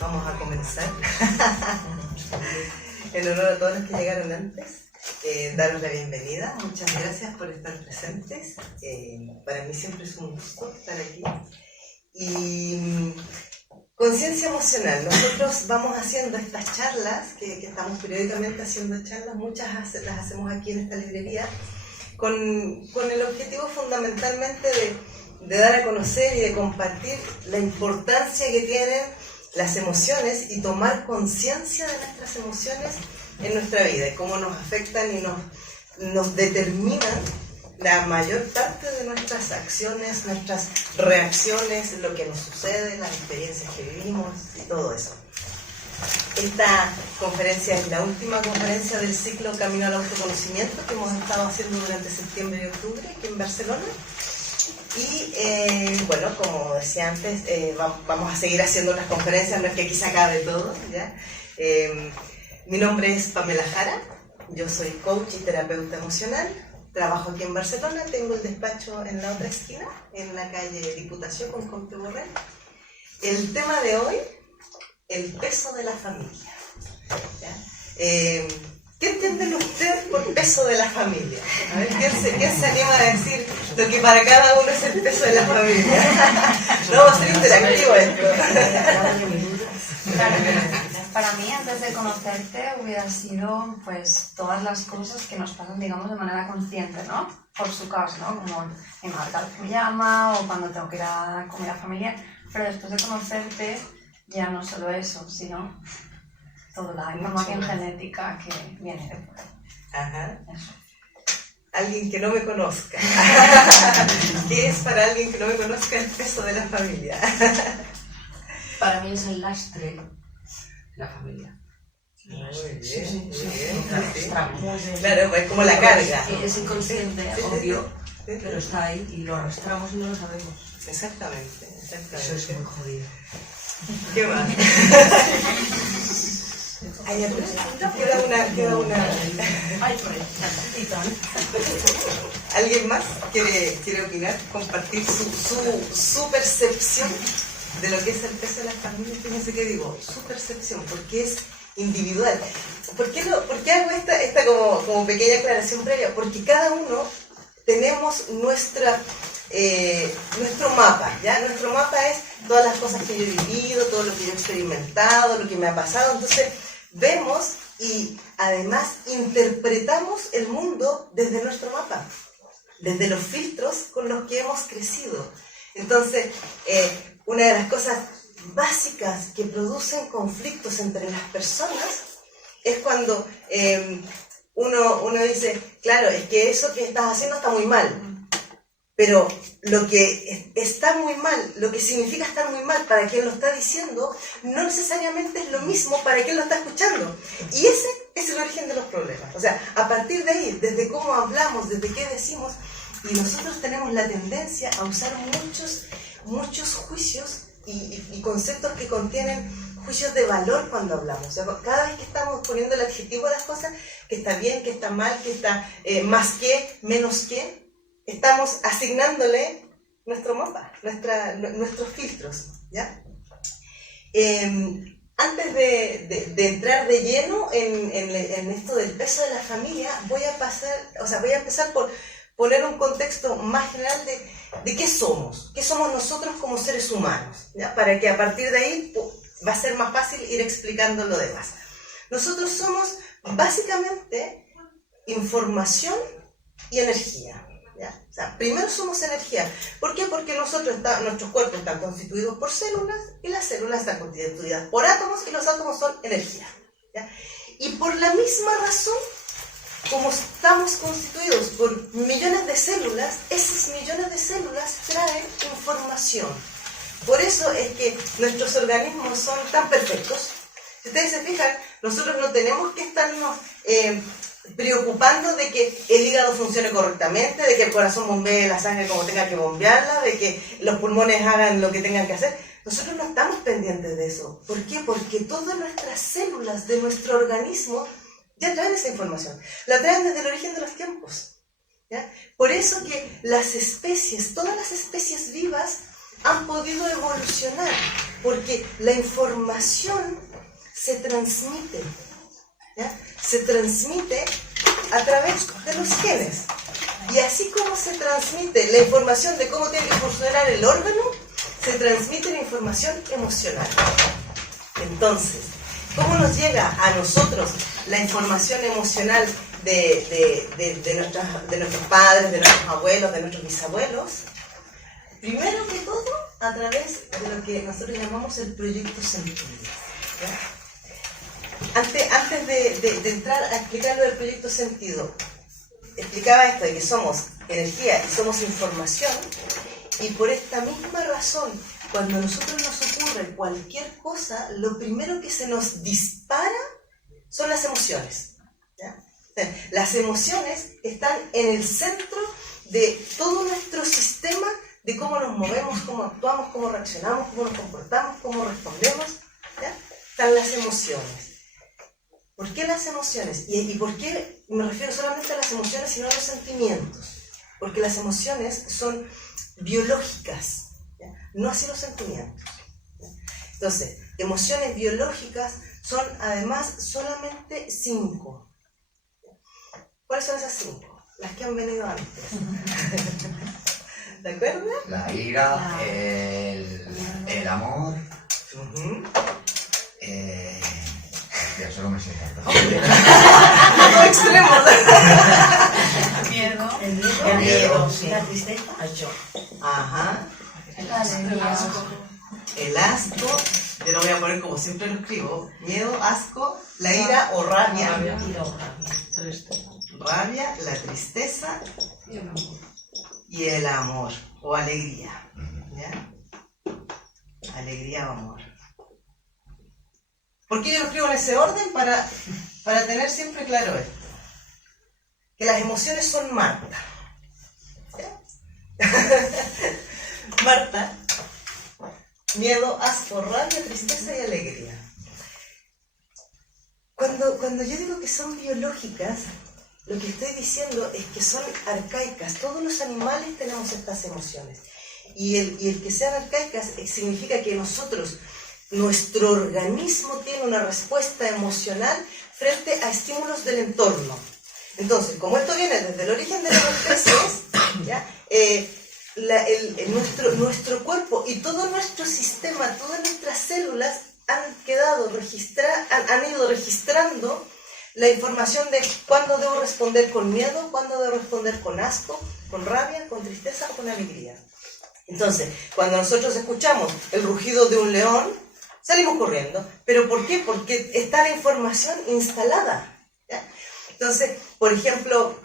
Vamos a comenzar. En honor a todos los que llegaron antes, daros la bienvenida. Muchas gracias por estar presentes. Para mí siempre es un gusto estar aquí. Y conciencia emocional. Nosotros vamos haciendo estas charlas, que estamos periódicamente haciendo charlas, muchas las hacemos aquí en esta librería, con el objetivo fundamentalmente de dar a conocer y de compartir la importancia que tienen las emociones y tomar conciencia de nuestras emociones en nuestra vida y cómo nos afectan y nos determinan la mayor parte de nuestras acciones, nuestras reacciones, lo que nos sucede, las experiencias que vivimos y todo eso. Esta conferencia es la última conferencia del ciclo Camino al Autoconocimiento que hemos estado haciendo durante septiembre y octubre aquí en Barcelona. Y bueno, como decía antes, vamos a seguir haciendo otras conferencias, no es que aquí se acabe todo, ¿ya? Mi nombre es Pamela Jara, yo soy coach y terapeuta emocional, trabajo aquí en Barcelona, tengo el despacho en la otra esquina, en la calle Diputación con Comte Borrell. El tema de hoy, el peso de la familia, ¿ya? ¿Qué entienden ustedes por peso de la familia? A ver, ¿quién se anima a decir lo que para cada uno es el peso de la familia? No va a ser interactivo esto. Para mí, antes de conocerte, hubiera sido pues todas las cosas que nos pasan, digamos, de manera consciente, ¿no? Por su caso, ¿no? Como mi madre me llama o cuando tengo que ir a comida familiar. Pero después de conocerte, ya no solo eso, sino toda la información genética que viene de por ahí. Ajá. Eso. Alguien que no me conozca. ¿Qué es para alguien que no me conozca el peso de la familia? Para mí es el lastre de la familia. Muy bien, Sí. sí. Claro, es como la carga. Sí, es inconsciente, Sí. obvio, Sí. pero está ahí y lo arrastramos y no lo sabemos. Exactamente. Eso es muy jodido. ¿Qué más? Queda una. Ay, por ahí. ¿Alguien más quiere opinar? Compartir su percepción de lo que es el peso de las familias. Fíjense que digo, su percepción, porque es individual. ¿Por qué hago esta como pequeña aclaración previa? Porque cada uno tenemos nuestro mapa, ¿ya? Nuestro mapa es todas las cosas que yo he vivido, todo lo que yo he experimentado, lo que me ha pasado. Entonces, vemos y además interpretamos el mundo desde nuestro mapa, desde los filtros con los que hemos crecido. Entonces, una de las cosas básicas que producen conflictos entre las personas es cuando uno dice, claro, es que eso que estás haciendo está muy mal. Pero lo que está muy mal, lo que significa estar muy mal para quien lo está diciendo, no necesariamente es lo mismo para quien lo está escuchando. Y ese es el origen de los problemas. O sea, a partir de ahí, desde cómo hablamos, desde qué decimos, y nosotros tenemos la tendencia a usar muchos juicios y conceptos que contienen juicios de valor cuando hablamos. O sea, cada vez que estamos poniendo el adjetivo a las cosas, que está bien, que está mal, que está más que, menos que, estamos asignándole nuestro mapa, nuestros filtros, ¿ya? Antes de entrar de lleno en esto del peso de la familia, voy a empezar por poner un contexto más general de qué somos nosotros como seres humanos, ¿ya? Para que a partir de ahí va a ser más fácil ir explicando lo demás. Nosotros somos básicamente información y energía. ¿Ya? O sea, primero somos energía. ¿Por qué? Porque nuestros cuerpos están constituidos por células y las células están constituidas por átomos y los átomos son energía. ¿Ya? Y por la misma razón, como estamos constituidos por millones de células, esas millones de células traen información. Por eso es que nuestros organismos son tan perfectos. Si ustedes se fijan, nosotros no tenemos que estarnos preocupando de que el hígado funcione correctamente, de que el corazón bombee la sangre como tenga que bombearla, de que los pulmones hagan lo que tengan que hacer. Nosotros no estamos pendientes de eso. ¿Por qué? Porque todas nuestras células de nuestro organismo ya traen esa información. La traen desde el origen de los tiempos, ¿ya? Por eso que las especies, todas las especies vivas han podido evolucionar Porque la información se transmite, ¿ya? Se transmite a través de los genes. Y así como se transmite la información de cómo tiene que funcionar el órgano, se transmite la información emocional. Entonces, ¿cómo nos llega a nosotros la información emocional de nuestros padres, de nuestros abuelos, de nuestros bisabuelos? Primero que todo, a través de lo que nosotros llamamos el proyecto sentido, ¿ya? Antes de entrar a explicar lo del proyecto sentido, explicaba esto de que somos energía y somos información, y por esta misma razón, cuando a nosotros nos ocurre cualquier cosa, lo primero que se nos dispara son las emociones, ¿ya? Las emociones están en el centro de todo nuestro sistema de cómo nos movemos, cómo actuamos, cómo reaccionamos, cómo nos comportamos, cómo respondemos, ¿ya? Están las emociones. ¿Por qué las emociones? ¿Y por qué me refiero solamente a las emociones y no a los sentimientos? Porque las emociones son biológicas, ¿ya? No así los sentimientos, ¿ya? Entonces, emociones biológicas son además solamente 5. ¿Cuáles son esas 5? Las que han venido antes. ¿De acuerdo? La ira, el amor. Ya solo me sé Los extremos. Miedo. El miedo, sí. la tristeza. Ajá. El asco. El asco. Yo lo voy a poner como siempre lo escribo. Miedo, asco, la ira o rabia. Rabia, la tristeza y el amor o alegría, ¿ya? Alegría o amor. ¿Por qué yo lo escribo en ese orden? Para tener siempre claro esto. Que las emociones son Marta. ¿Ya? Marta, miedo, asco, rabia, tristeza y alegría. Cuando yo digo que son biológicas, lo que estoy diciendo es que son arcaicas. Todos los animales tenemos estas emociones. Y el que sean arcaicas significa que nuestro organismo tiene una respuesta emocional frente a estímulos del entorno. Entonces, como esto viene desde el origen de las especies, ¿ya? Nuestro cuerpo y todo nuestro sistema, todas nuestras células han ido registrando la información de cuándo debo responder con miedo, cuándo debo responder con asco, con rabia, con tristeza o con alegría. Entonces, cuando nosotros escuchamos el rugido de un león, salimos corriendo. ¿Pero por qué? Porque está la información instalada, ¿ya? Entonces, por ejemplo,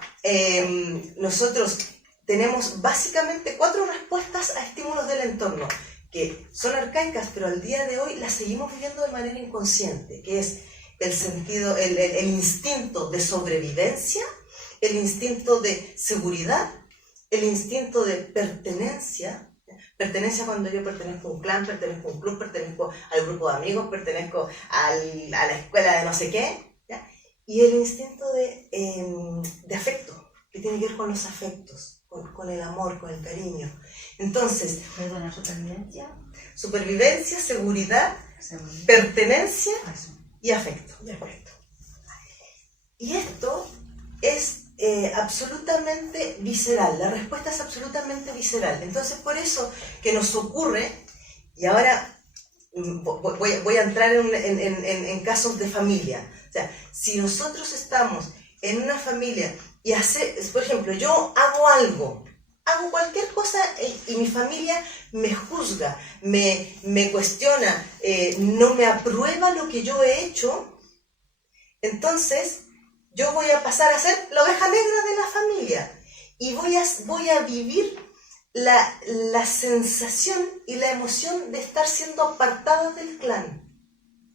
nosotros tenemos básicamente 4 respuestas a estímulos del entorno, que son arcaicas, pero al día de hoy las seguimos viviendo de manera inconsciente, que es el instinto de sobrevivencia, el instinto de seguridad, el instinto de pertenencia. Pertenencia cuando yo pertenezco a un clan, pertenezco a un club, pertenezco al grupo de amigos, pertenezco a la escuela de no sé qué, ¿ya? Y el instinto de afecto, que tiene que ver con los afectos, con el amor, con el cariño. Entonces, Perdona, supervivencia. Supervivencia, seguridad, pertenencia y afecto. Y esto es absolutamente visceral, la respuesta es absolutamente visceral. Entonces, por eso que nos ocurre, y ahora voy a entrar en casos de familia. O sea, si nosotros estamos en una familia y por ejemplo, yo hago cualquier cosa y mi familia me juzga, me cuestiona, no me aprueba lo que yo he hecho, entonces yo voy a pasar a ser la oveja negra de la familia y voy a vivir la sensación y la emoción de estar siendo apartada del clan,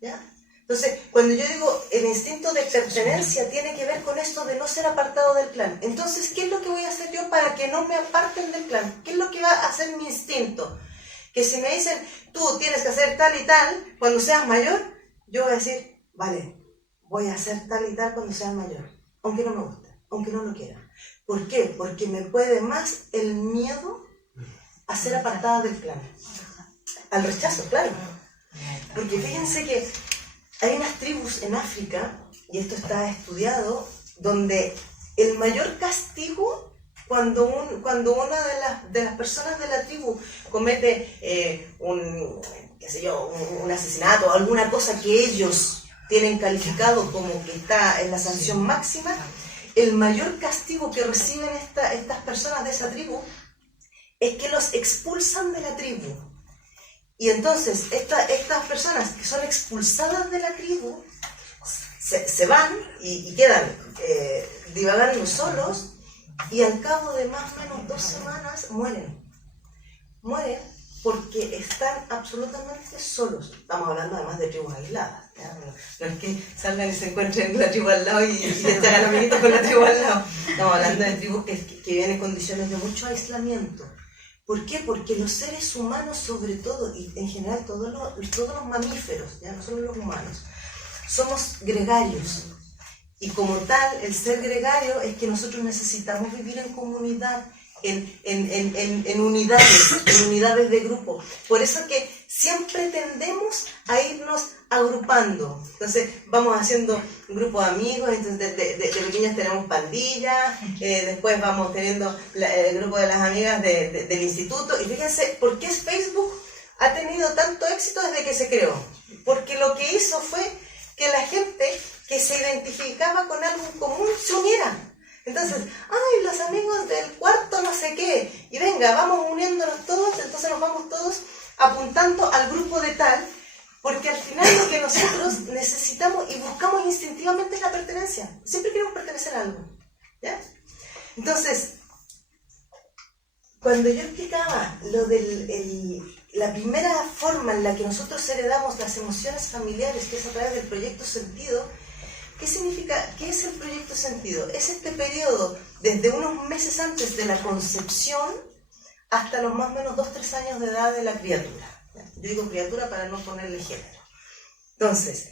¿ya? Entonces, cuando yo digo el instinto de pertenencia tiene que ver con esto de no ser apartado del clan. Entonces, ¿qué es lo que voy a hacer yo para que no me aparten del clan? ¿Qué es lo que va a hacer mi instinto? Que si me dicen, tú tienes que hacer tal y tal cuando seas mayor, yo voy a decir, vale, voy a hacer tal y tal cuando sea mayor, aunque no me guste, aunque no lo quiera. ¿Por qué? Porque me puede más el miedo a ser apartada del clan. Al rechazo, claro. Porque fíjense que hay unas tribus en África, y esto está estudiado, donde el mayor castigo cuando una de las personas de la tribu comete un asesinato o alguna cosa que ellos tienen calificado como que está en la sanción máxima, el mayor castigo que reciben estas personas de esa tribu es que los expulsan de la tribu. Y entonces estas personas que son expulsadas de la tribu se van y quedan divagando solos, y al cabo de más o menos 2 semanas mueren. Mueren porque están absolutamente solos. Estamos hablando además de tribus aisladas, ¿ya? No es que salgan y se encuentren la tribu al lado y se hagan amiguitos con la tribu al lado. Estamos hablando de tribus que viven en condiciones de mucho aislamiento. ¿Por qué? Porque los seres humanos, sobre todo, y en general todos los mamíferos, ya no solo los humanos, somos gregarios. Y como tal, el ser gregario es que nosotros necesitamos vivir en comunidad, en unidades de grupo. Por eso que siempre tendemos a irnos agrupando. Entonces vamos haciendo un grupo de amigos, entonces de pequeños tenemos pandillas, después vamos teniendo el grupo de las amigas del instituto. Y fíjense, ¿por qué Facebook ha tenido tanto éxito desde que se creó? Porque lo que hizo fue que la gente que se identificaba con algo en común se uniera. Entonces, ay, los amigos del cuarto no sé qué, y venga, vamos uniéndonos todos, entonces nos vamos todos apuntando al grupo de tal, porque al final lo que nosotros necesitamos y buscamos instintivamente es la pertenencia. Siempre queremos pertenecer a algo, ¿ya? Entonces, cuando yo explicaba lo de la primera forma en la que nosotros heredamos las emociones familiares, que es a través del proyecto sentido, ¿qué significa? ¿Qué es el proyecto sentido? Es este periodo desde unos meses antes de la concepción hasta los más o menos 2-3 años de edad de la criatura. Yo digo criatura para no ponerle género. Entonces,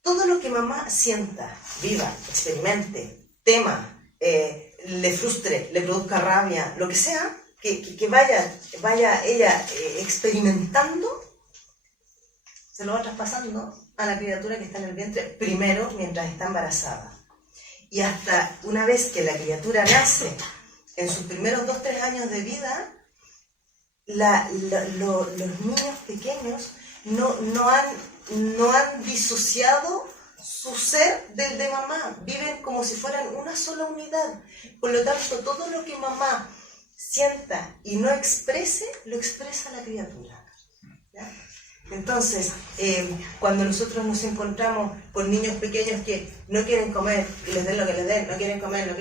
todo lo que mamá sienta, viva, experimente, tema, le frustre, le produzca rabia, lo que sea, que vaya ella experimentando, se lo va traspasando a la criatura que está en el vientre, primero mientras está embarazada. Y hasta una vez que la criatura nace, en sus primeros 2-3 años de vida, los niños pequeños no han disociado su ser del de mamá, viven como si fueran una sola unidad. Por lo tanto, todo lo que mamá sienta y no exprese, lo expresa la criatura, ¿ya? Entonces, cuando nosotros nos encontramos con niños pequeños que no quieren comer, y les den lo que les den, no quieren comer,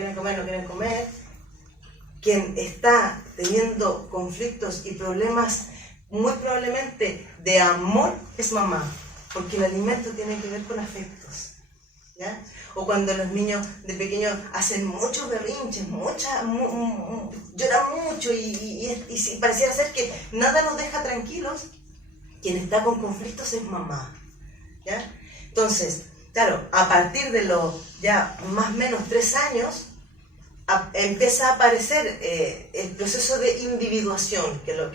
quien está teniendo conflictos y problemas muy probablemente de amor es mamá, porque el alimento tiene que ver con afectos, ¿ya? O cuando los niños de pequeños hacen muchos berrinches, lloran mucho y pareciera ser que nada nos deja tranquilos, quien está con conflictos es mamá, ¿ya? Entonces, claro, a partir de los ya más o menos 3 años, empieza a aparecer el proceso de individuación, que lo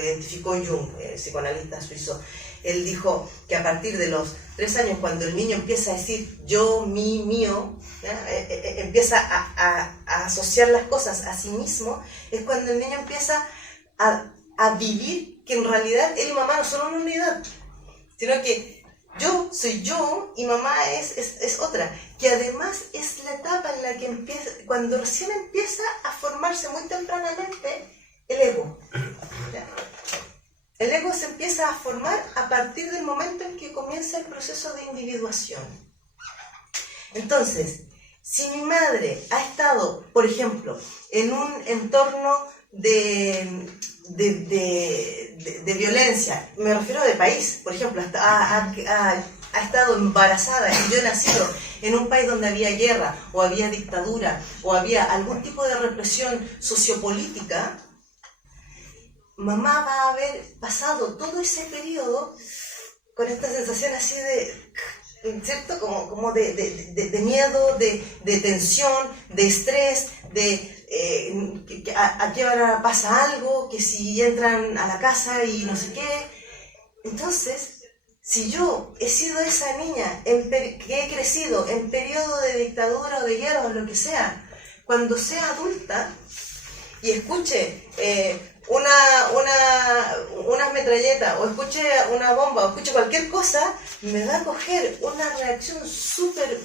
identificó Jung, el psicoanalista suizo. Él dijo que a partir de los 3 años, cuando el niño empieza a decir yo, mi, mío, empieza a asociar las cosas a sí mismo, es cuando el niño empieza a vivir que en realidad él y mamá no son una unidad, sino que yo soy yo y mamá es otra, que además es la etapa en la que empieza, cuando recién empieza a formarse muy tempranamente el ego, ¿ya? El ego se empieza a formar a partir del momento en que comienza el proceso de individuación. Entonces, si mi madre ha estado, por ejemplo, en un entorno de violencia, me refiero de país, por ejemplo, ha estado embarazada y yo he nacido en un país donde había guerra o había dictadura o había algún tipo de represión sociopolítica, mamá va a haber pasado todo ese periodo con esta sensación así de, ¿cierto? Como de miedo, de tensión, de estrés, a qué hora pasa algo, que si entran a la casa y no sé qué. Entonces, si yo he sido esa niña que he crecido en periodo de dictadura o de guerra o lo que sea, cuando sea adulta y escuche una metralleta o escuche una bomba o escuche cualquier cosa, me va a coger una reacción súper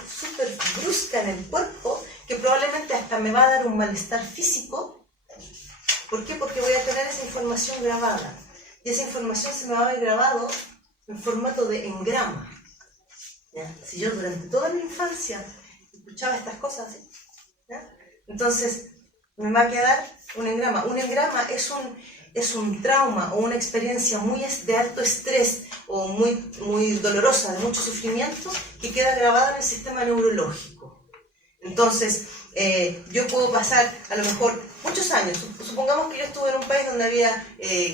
brusca en el cuerpo que probablemente hasta me va a dar un malestar físico. ¿Por qué? Porque voy a tener esa información grabada y esa información se me va a ver grabado en formato de engrama. ¿Ya? Si yo durante toda mi infancia escuchaba estas cosas, ¿ya? Entonces me va a quedar un engrama. Un engrama es un trauma o una experiencia de alto estrés o muy dolorosa, de mucho sufrimiento, que queda grabada en el sistema neurológico. Entonces, yo puedo pasar a lo mejor muchos años. Supongamos que yo estuve en un país donde había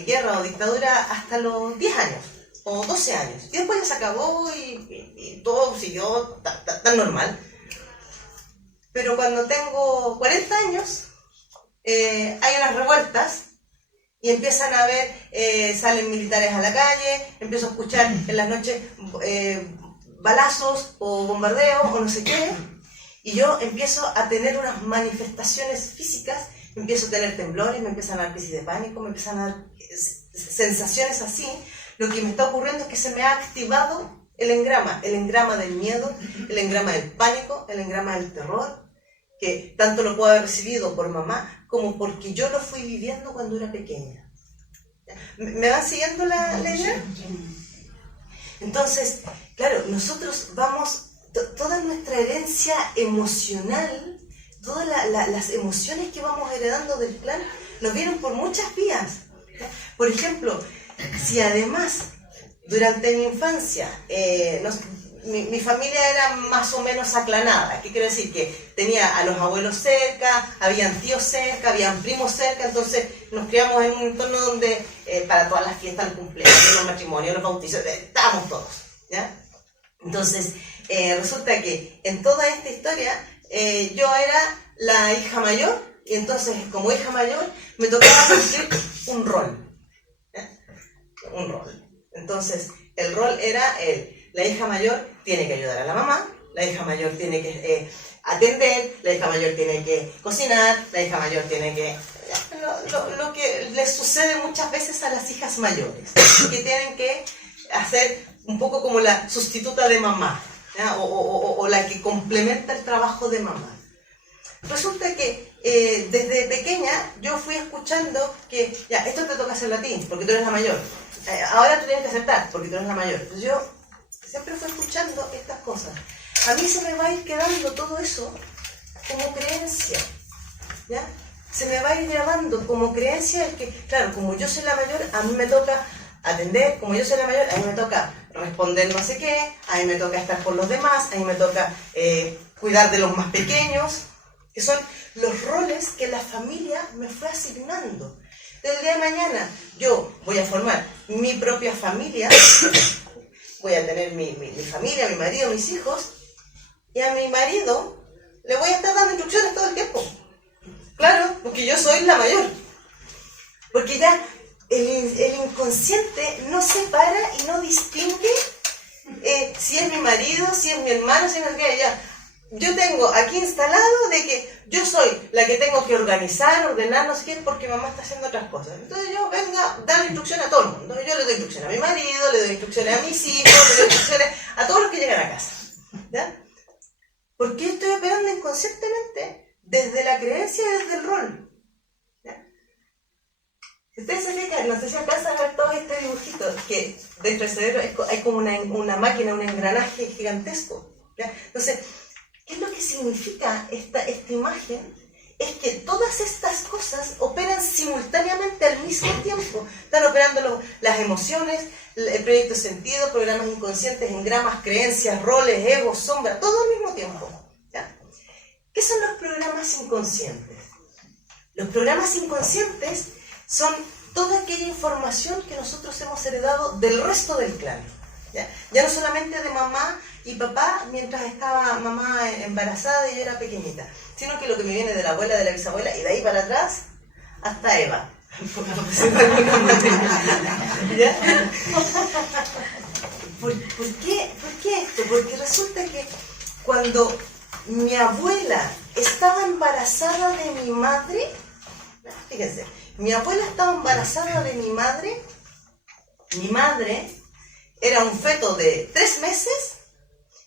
guerra o dictadura hasta los 10 años o 12 años. Y después ya se acabó y todo siguió tan normal. Pero cuando tengo 40 años, hay unas revueltas y empiezan a ver, salen militares a la calle, empiezo a escuchar en las noches balazos o bombardeos o no sé qué, y yo empiezo a tener unas manifestaciones físicas, empiezo a tener temblores, me empiezan a dar crisis de pánico, me empiezan a dar sensaciones así. Lo que me está ocurriendo es que se me ha activado el engrama del miedo, el engrama del pánico, el engrama del terror, que tanto lo puedo haber recibido por mamá como porque yo lo fui viviendo cuando era pequeña. ¿Me van siguiendo la idea? Entonces, claro, nosotros vamos, toda nuestra herencia emocional, todas las emociones que vamos heredando del clan, nos vienen por muchas vías. Por ejemplo, si además, durante mi infancia, mi familia era más o menos aclanada. ¿Qué quiero decir? Que tenía a los abuelos cerca, habían tíos cerca, habían primos cerca, entonces nos criamos en un entorno donde para todas las fiestas, los cumpleaños, los matrimonios, los bautizos, estábamos todos, ¿ya? Entonces, resulta que en toda esta historia yo era la hija mayor, y entonces como hija mayor me tocaba cumplir un rol, ¿ya? Un rol. Entonces, el rol era la hija mayor tiene que ayudar a la mamá, la hija mayor tiene que atender, la hija mayor tiene que cocinar, la hija mayor tiene que... Lo que les sucede muchas veces a las hijas mayores, que tienen que hacer un poco como la sustituta de mamá, ¿ya? O la que complementa el trabajo de mamá. Resulta que desde pequeña yo fui escuchando que ya, esto te toca hacerlo a ti, porque tú eres la mayor. Ahora tú tienes que aceptar, porque tú eres la mayor. Entonces yo siempre fui escuchando estas cosas. A mí se me va a ir quedando todo eso como creencia, ¿ya? Se me va a ir grabando como creencia el que, claro, como yo soy la mayor, a mí me toca atender, como yo soy la mayor, a mí me toca responder no sé qué, a mí me toca estar por los demás, a mí me toca cuidar de los más pequeños, que son los roles que la familia me fue asignando. Del día de mañana yo voy a formar mi propia familia, voy a tener mi familia, mi marido, mis hijos, y a mi marido le voy a estar dando instrucciones todo el tiempo. Claro, porque yo soy la mayor. Porque ya el inconsciente no separa y no distingue si es mi marido, si es mi hermano, si es mi hermana. Yo tengo aquí instalado de que yo soy la que tengo que organizar, ordenar, no sé qué, porque mamá está haciendo otras cosas. Entonces yo vengo a dar instrucciones a todo el mundo. Yo le doy instrucciones a mi marido, le doy instrucciones a mis hijos, le doy instrucciones a todos los que llegan a casa. ¿Ya? Porque estoy operando inconscientemente desde la creencia y desde el rol. ¿Ya? Si ustedes se fijan, no sé si alcanzan a ver todo este dibujito, que dentro del cerebro hay como una máquina, un engranaje gigantesco. ¿Ya? Entonces, ¿qué es lo que significa esta imagen? Es que todas estas cosas operan simultáneamente al mismo tiempo. Están operando las emociones, el proyecto de sentido, programas inconscientes, engramas, creencias, roles, egos, sombras, todo al mismo tiempo. ¿Ya? ¿Qué son los programas inconscientes? Los programas inconscientes son toda aquella información que nosotros hemos heredado del resto del clan. Ya no solamente de mamá y papá mientras estaba mamá embarazada y yo era pequeñita, sino que lo que me viene de la abuela, de la bisabuela y de ahí para atrás hasta Eva. Por decirlo de alguna manera. ¿Ya? ¿Por qué esto? Porque resulta que cuando mi abuela estaba embarazada de mi madre, fíjense, mi abuela estaba embarazada de mi madre era un feto de 3 meses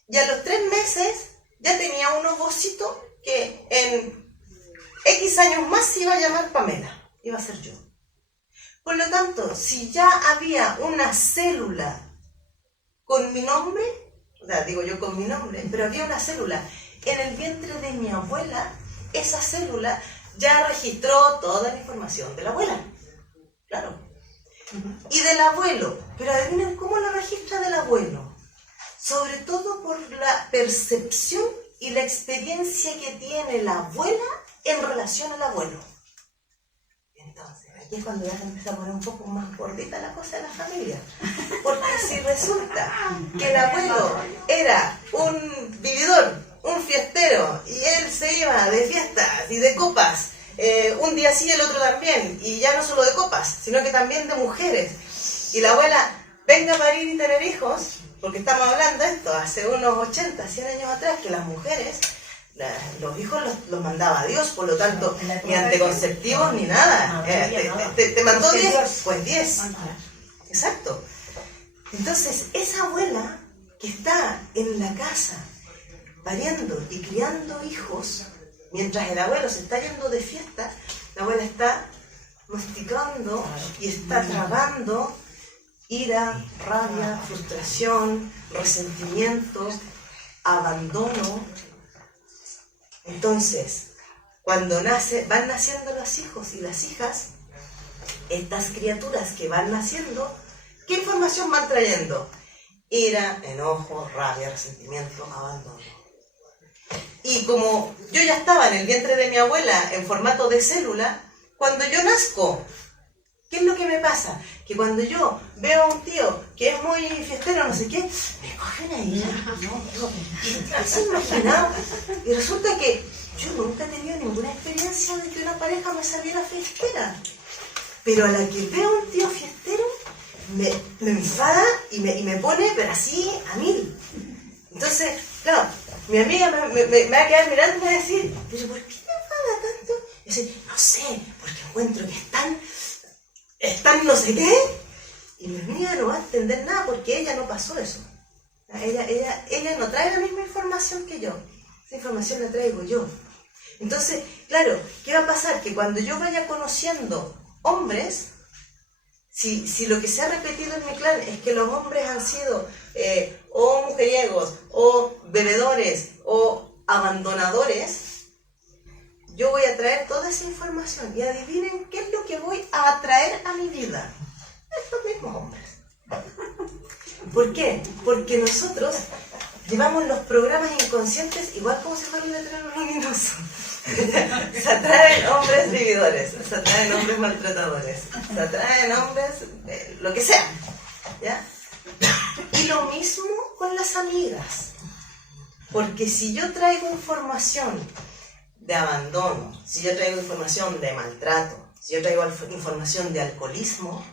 y a los 3 meses ya tenía un ovocito que en X años más se iba a llamar Pamela, iba a ser yo. Por lo tanto, si ya había una célula con mi nombre, o sea, digo yo con mi nombre, pero había una célula en el vientre de mi abuela, esa célula ya registró toda la información de la abuela. Claro. Y del abuelo. Pero adivinen cómo lo registra del abuelo. Sobre todo por la percepción y la experiencia que tiene la abuela en relación al abuelo. Entonces, aquí es cuando ya se empieza a poner un poco más gordita la cosa de la familia. Porque si resulta que el abuelo era un vividor, un fiestero, y él se iba de fiestas y de copas, un día sí, el otro también, y ya no solo de copas, sino que también de mujeres, y la abuela venga a parir y tener hijos, porque estamos hablando de esto hace unos 80, 100 años atrás, que las mujeres, los hijos los mandaba a Dios, por lo tanto, ni anticonceptivos ni nada, te mandó 10, pues 10, exacto. Entonces, esa abuela que está en la casa pariendo y criando hijos, mientras el abuelo se está yendo de fiesta, la abuela está masticando y está trabando ira, rabia, frustración, resentimiento, abandono. Entonces, cuando van naciendo los hijos y las hijas, estas criaturas que van naciendo, ¿qué información van trayendo? Ira, enojo, rabia, resentimiento, abandono. Y como yo ya estaba en el vientre de mi abuela en formato de célula, cuando yo nazco, ¿qué es lo que me pasa? Que cuando yo veo a un tío que es muy fiestero, no sé qué, me cogen ahí, y se imaginado. Y resulta que yo nunca he tenido ninguna experiencia de que una pareja me saliera fiestera. Pero a la que veo a un tío fiestero, me enfada y me pone, pero así, a 1000. Entonces, claro, mi amiga me va a quedar mirando y me va a decir, ¿pero por qué te enfada tanto? Y yo digo, no sé, porque encuentro que están no sé qué. Y mi amiga no va a entender nada porque ella no pasó eso. Ella no trae la misma información que yo. Esa información la traigo yo. Entonces, claro, ¿qué va a pasar? Que cuando yo vaya conociendo hombres, si lo que se ha repetido en mi clan es que los hombres han sido o mujeriegos, o bebedores, o abandonadores, yo voy a traer toda esa información y adivinen qué es lo que voy a atraer a mi vida. Estos mismos hombres. ¿Por qué? Porque nosotros llevamos los programas inconscientes igual como si fuera un letrero luminoso. Se atraen hombres vividores, se atraen hombres maltratadores, se atraen hombres lo que sea, ¿ya? Y lo mismo con las amigas, porque si yo traigo información de abandono, si yo traigo información de maltrato, si yo traigo información de alcoholismo,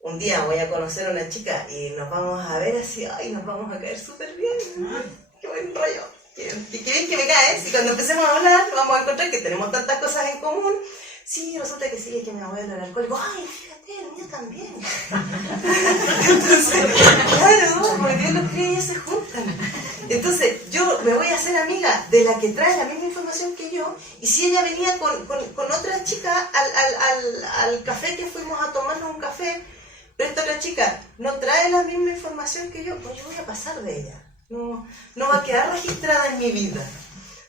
un día voy a conocer a una chica y nos vamos a ver así, ay, nos vamos a caer súper bien, qué buen rollo. Qué bien que me caes, y cuando empecemos a hablar vamos a encontrar que tenemos tantas cosas en común. Sí, resulta que sí, es que mi abuelo era alcohólico. Ay, fíjate, el mío también. Entonces, claro, porque Dios los cría y ellos se juntan. Entonces, yo me voy a hacer amiga de la que trae la misma información que yo, y si ella venía con otra chica al café que fuimos a tomarnos un café, pero esta otra chica no trae la misma información que yo, pues yo voy a pasar de ella. No va a quedar registrada en mi vida.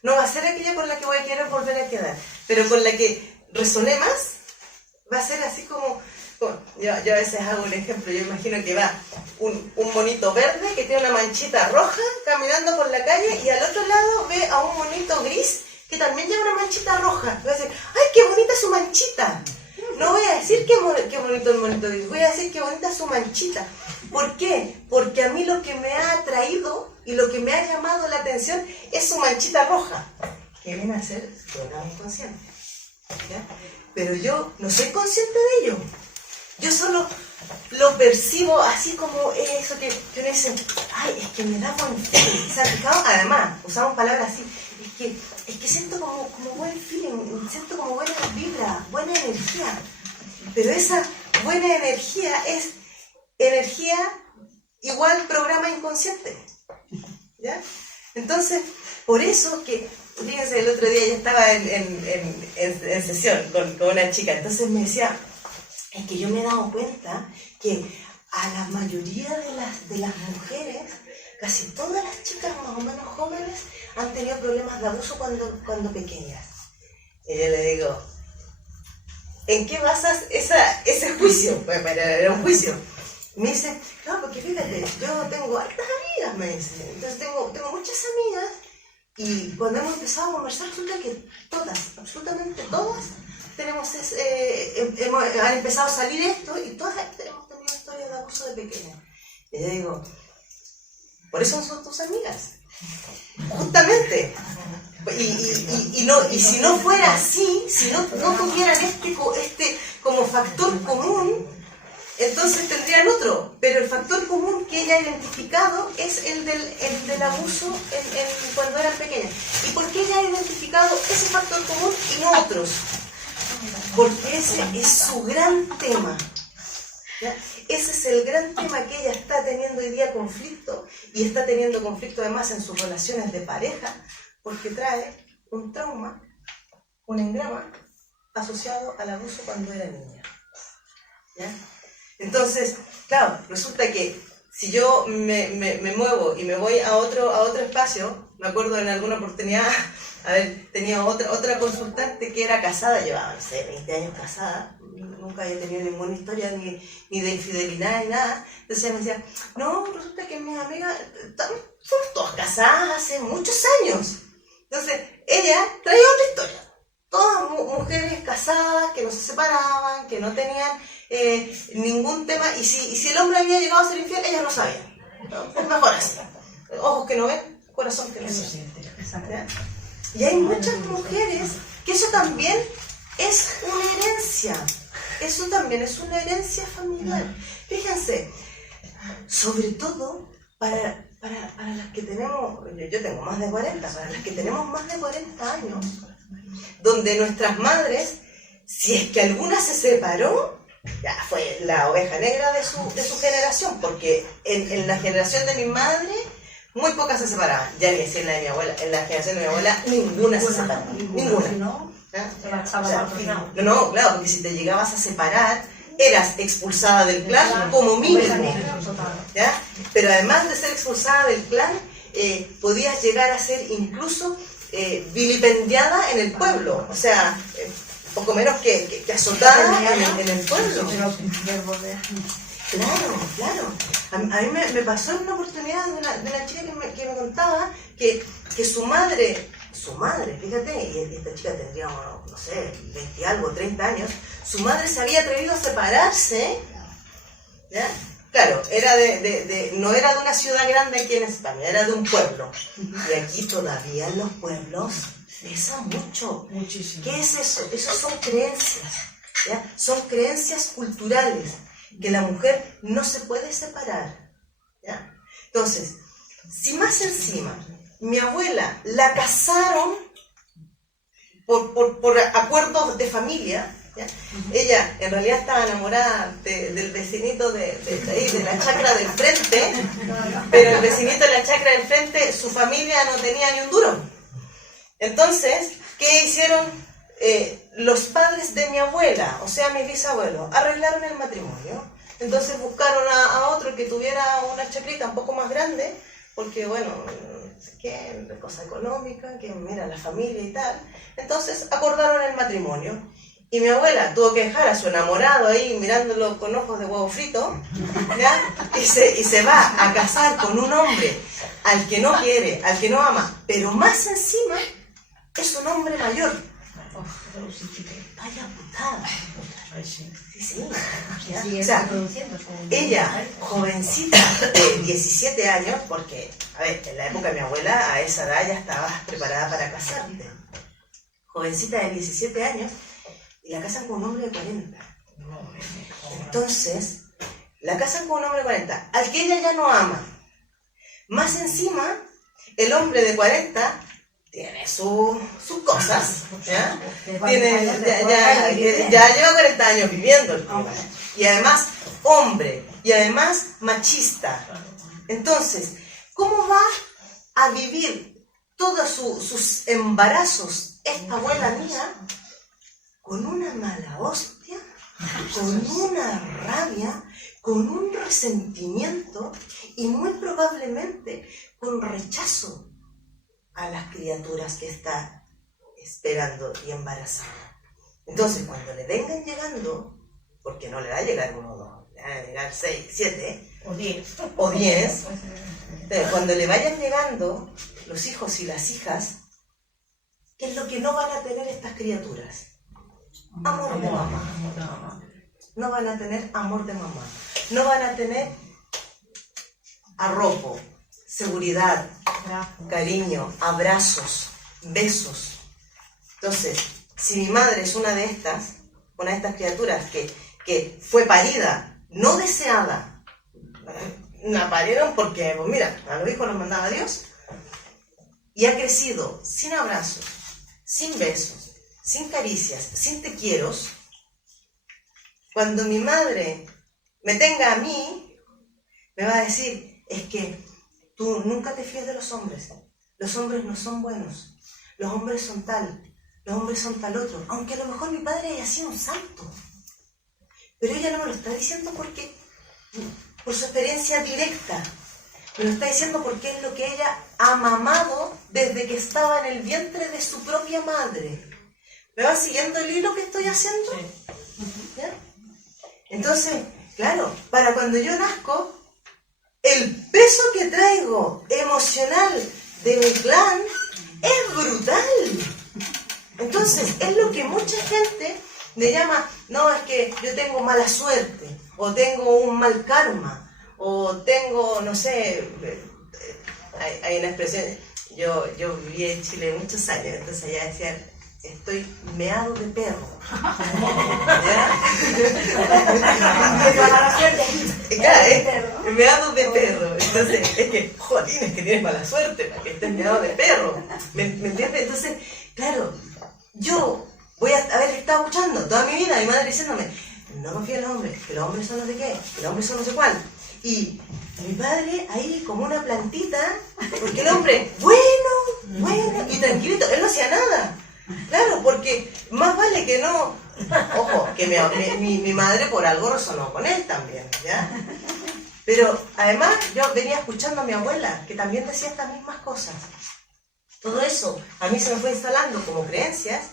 No va a ser aquella con la que voy a querer volver a quedar. Pero con la que resoné más, va a ser así como... Yo a veces hago un ejemplo. Yo imagino que va un monito verde que tiene una manchita roja caminando por la calle, y al otro lado ve a un monito gris que también lleva una manchita roja. Voy a decir, ¡ay, qué bonita su manchita! No voy a decir qué bonito el monito gris, voy a decir qué bonita su manchita. ¿Por qué? Porque a mí lo que me ha atraído y lo que me ha llamado la atención es su manchita roja, que viene a ser programa inconsciente. ¿Ya? Pero yo no soy consciente de ello. Yo solo lo percibo así como eso que uno dice, ay, es que me da buen feeling. ¿Se han fijado? Además, usamos palabras así, es que siento como buen feeling, siento como buena vibra, buena energía. Pero esa buena energía es energía igual programa inconsciente. ¿Ya? Entonces, por eso que, fíjense, el otro día yo estaba en sesión con una chica, entonces me decía, es que yo me he dado cuenta que a la mayoría de las mujeres, casi todas las chicas más o menos jóvenes, han tenido problemas de abuso cuando pequeñas. Y yo le digo, ¿en qué basas ese juicio? Pues era un juicio. Me dice, no, porque fíjate, yo tengo hartas amigas, me dice. Entonces tengo muchas amigas y cuando hemos empezado a conversar resulta que todas, absolutamente todas, han empezado a salir esto y todas hemos tenido historias de abuso de pequeñas. Y yo digo, por eso son tus amigas. Justamente. Y si no fuera así, si no tuvieran este como factor común, entonces tendrían otro, pero el factor común que ella ha identificado es el del abuso cuando eran pequeñas. ¿Y por qué ella ha identificado ese factor común y no otros? Porque ese es su gran tema. ¿Ya? Ese es el gran tema que ella está teniendo hoy día conflicto, y está teniendo conflicto además en sus relaciones de pareja, porque trae un trauma, un engrama asociado al abuso cuando era niña. ¿Ya? Entonces, claro, resulta que si yo me muevo y me voy a otro espacio, me acuerdo en alguna oportunidad, tenía otra consultante que era casada, llevaba, no sé, 20 años casada, nunca había tenido ninguna historia ni de infidelidad ni nada. Entonces ella me decía, no, resulta que mis amigas somos todas casadas hace muchos años. Entonces ella traía otra historia. Todas mujeres casadas que no se separaban, que no tenían ningún tema, y si el hombre había llegado a ser infiel, ellas no sabían. ¿No? Es mejor así. Ojos que no ven, corazón que no siente. Y hay muchas mujeres que eso también es una herencia. Eso también es una herencia familiar. Fíjense, sobre todo para las que tenemos, yo tengo más de 40, para las que tenemos más de 40 años, donde nuestras madres, si es que alguna se separó, ya fue la oveja negra de su generación, porque en la generación de mi madre muy pocas se separaban, ya ni decir la de mi abuela, en la generación de mi abuela ninguna se separaba, ninguna. No, claro, porque si te llegabas a separar, eras expulsada del clan como mínimo, ¿ya? Pero además de ser expulsada del clan, podías llegar a ser incluso vilipendiada en el pueblo, o sea, poco menos que azotada en el pueblo. Claro. A mí me pasó en una oportunidad de una chica que me contaba que su madre, fíjate, y esta chica tendría, no sé, 20 y algo, 30 años, su madre se había atrevido a separarse, ¿ya? Claro, no era de una ciudad grande aquí en España, era de un pueblo. Y aquí todavía en los pueblos pesa mucho. Muchísimo. ¿Qué es eso? Eso son creencias, ¿ya? Son creencias culturales, que la mujer no se puede separar, ¿ya? Entonces, si más encima mi abuela la casaron por acuerdos de familia, ¿ya? Ella en realidad estaba enamorada del vecinito de la chacra del frente, pero el vecinito de la chacra del frente, su familia no tenía ni un duro. Entonces, ¿qué hicieron los padres de mi abuela, o sea, mis bisabuelos? Arreglaron el matrimonio. Entonces buscaron a otro que tuviera una chacrita un poco más grande, porque bueno, no sé qué, cosa económica, que mira la familia y tal. Entonces acordaron el matrimonio. Y mi abuela tuvo que dejar a su enamorado ahí mirándolo con ojos de huevo frito, ¿ya? Y se va a casar con un hombre al que no quiere, al que no ama, pero más encima es un hombre mayor. Vaya putada. Ay, sí. Sí. Y O sigue sea, reproduciéndose. ella, jovencita de 17 años, porque, a ver, en la época de mi abuela, a esa edad ya estabas preparada para casarte. Jovencita de 17 años, y la casan con un hombre de 40. Entonces, la casan con un hombre de 40, al que ella ya no ama. Más encima, el hombre de 40 tiene sus cosas, ¿ya? Ya lleva 40 años viviendo el tipo. Y además, hombre, y además machista. Entonces, ¿cómo va a vivir todos sus embarazos esta abuela mía con una mala hostia, con una rabia, con un resentimiento y muy probablemente con rechazo a las criaturas que está esperando y embarazada? Entonces, cuando le vengan llegando, porque no le va a llegar uno o dos, le van a llegar 6, 7 O 10. o 10, cuando le vayan llegando los hijos y las hijas, ¿qué es lo que no van a tener estas criaturas? Amor de mamá. No van a tener amor de mamá. No van a tener arropo, seguridad, cariño, abrazos, besos. Entonces, si mi madre es una de estas criaturas que fue parida, no deseada, la parieron porque, pues mira, a los hijos los mandaba Dios, y ha crecido sin abrazos, sin besos, sin caricias, sin te quieros, cuando mi madre me tenga a mí, me va a decir, es que tú nunca te fíes de los hombres no son buenos, los hombres son tal otro, aunque a lo mejor mi padre haya sido un santo, pero ella no me lo está diciendo porque, por su experiencia directa, me lo está diciendo porque es lo que ella ha mamado desde que estaba en el vientre de su propia madre. ¿Me va siguiendo el hilo que estoy haciendo? ¿Ya? Entonces, claro, para cuando yo nazco, el peso que traigo emocional de mi clan es brutal. Entonces, es lo que mucha gente me llama, no, es que yo tengo mala suerte, o tengo un mal karma, o tengo, no sé, hay una expresión, yo viví en Chile muchos años, entonces allá decían, estoy meado de perro. ¿Ya? Claro, meado de perro. Entonces, es que, jolín, es que tienes mala suerte para que estés meado de perro. ¿Me entiendes? Entonces, claro, yo voy a haber estado escuchando toda mi vida a mi madre diciéndome, no confíes en los hombres, que los hombres son no sé qué, que los hombres son no sé cuál. Y mi padre ahí como una plantita, porque el hombre, bueno, y tranquilito, él no hacía nada. Claro, porque más vale que no... Ojo, que mi madre por algo resonó con él también, ¿ya? Pero además yo venía escuchando a mi abuela, que también decía estas mismas cosas. Todo eso a mí se me fue instalando como creencias.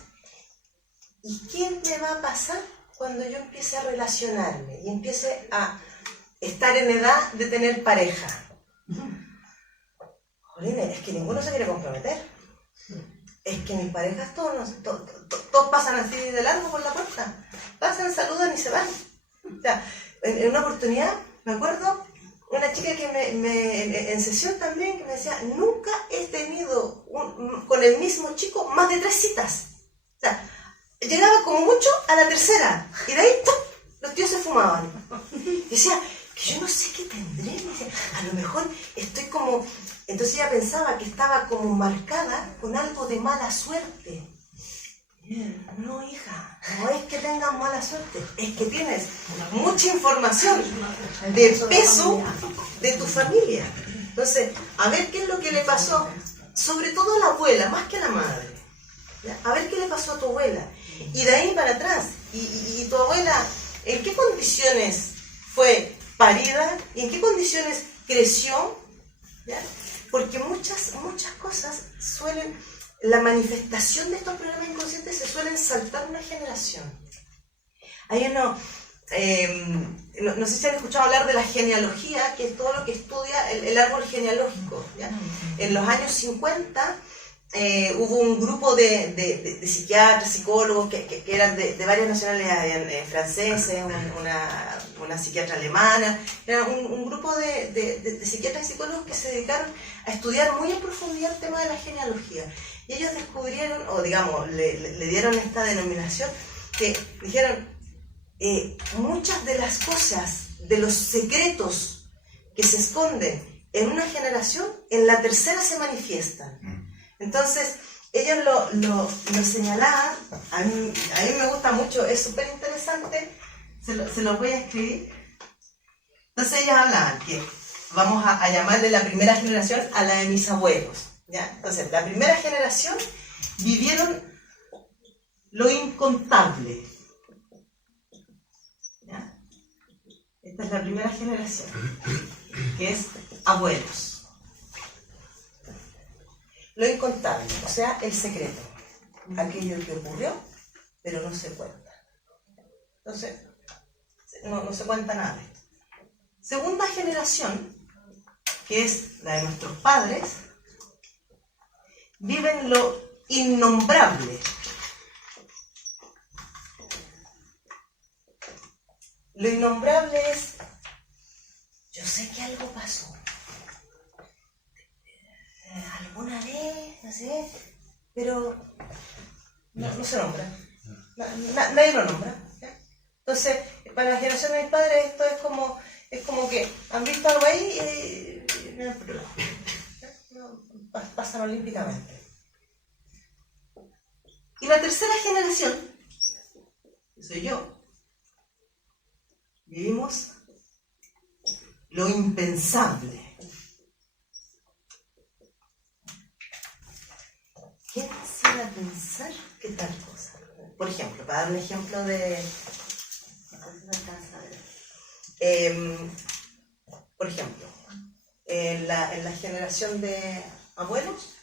¿Y qué me va a pasar cuando yo empiece a relacionarme y empiece a estar en edad de tener pareja? Jolín, es que ninguno se quiere comprometer. Es que mis parejas todos pasan así de largo por la puerta. Pasan, saludan y se van. O sea, en una oportunidad, me acuerdo, una chica que en sesión también, que me decía, nunca he tenido con el mismo chico más de 3 citas. O sea, llegaba como mucho a la tercera. Y de ahí, ¡pum!, los tíos se fumaban. Y decía, que yo no sé qué tendré. Me decía, a lo mejor estoy como... Entonces ella pensaba que estaba como marcada con algo de mala suerte. No, hija, no es que tengas mala suerte, es que tienes mucha información de peso de tu familia. Entonces, a ver qué es lo que le pasó, sobre todo a la abuela, más que a la madre. ¿Ya? A ver qué le pasó a tu abuela. Y de ahí para atrás, y tu abuela, ¿en qué condiciones fue parida? ¿Y en qué condiciones creció? ¿Ya? Porque muchas cosas suelen, la manifestación de estos problemas inconscientes se suelen saltar una generación. Hay uno, no sé si han escuchado hablar de la genealogía, que es todo lo que estudia el árbol genealógico, ¿ya? En los años 50 hubo un grupo de psiquiatras, psicólogos que eran de varias nacionalidades, franceses, una psiquiatra alemana, era un grupo de psiquiatras y psicólogos que se dedicaron a estudiar muy en profundidad el tema de la genealogía. Y ellos descubrieron, o digamos, le dieron esta denominación, que dijeron, muchas de las cosas, de los secretos que se esconden en una generación, en la tercera se manifiestan. Entonces, ellos lo señalaban, a mí me gusta mucho, es súper interesante, se lo voy a escribir. Entonces ellos hablaban que vamos a llamarle la primera generación a la de mis abuelos, ¿ya? Entonces, la primera generación vivieron lo incontable, ¿ya? Esta es la primera generación, que es abuelos. Lo incontable, o sea, el secreto, aquello que ocurrió, pero no se cuenta. Entonces, no se cuenta nada. Segunda generación, que es la de nuestros padres, viven lo innombrable. Lo innombrable es, yo sé que algo pasó. Alguna vez, no sé, pero no se nombra. Nadie lo nombra. ¿Ya? Entonces, para la generación de mis padres esto es como que han visto algo ahí y pasan olímpicamente. Y la tercera generación, que soy yo, vivimos lo impensable. ¿Quién se iba a pensar qué tal cosa? Por ejemplo, para dar un ejemplo por ejemplo, en la generación de abuelos,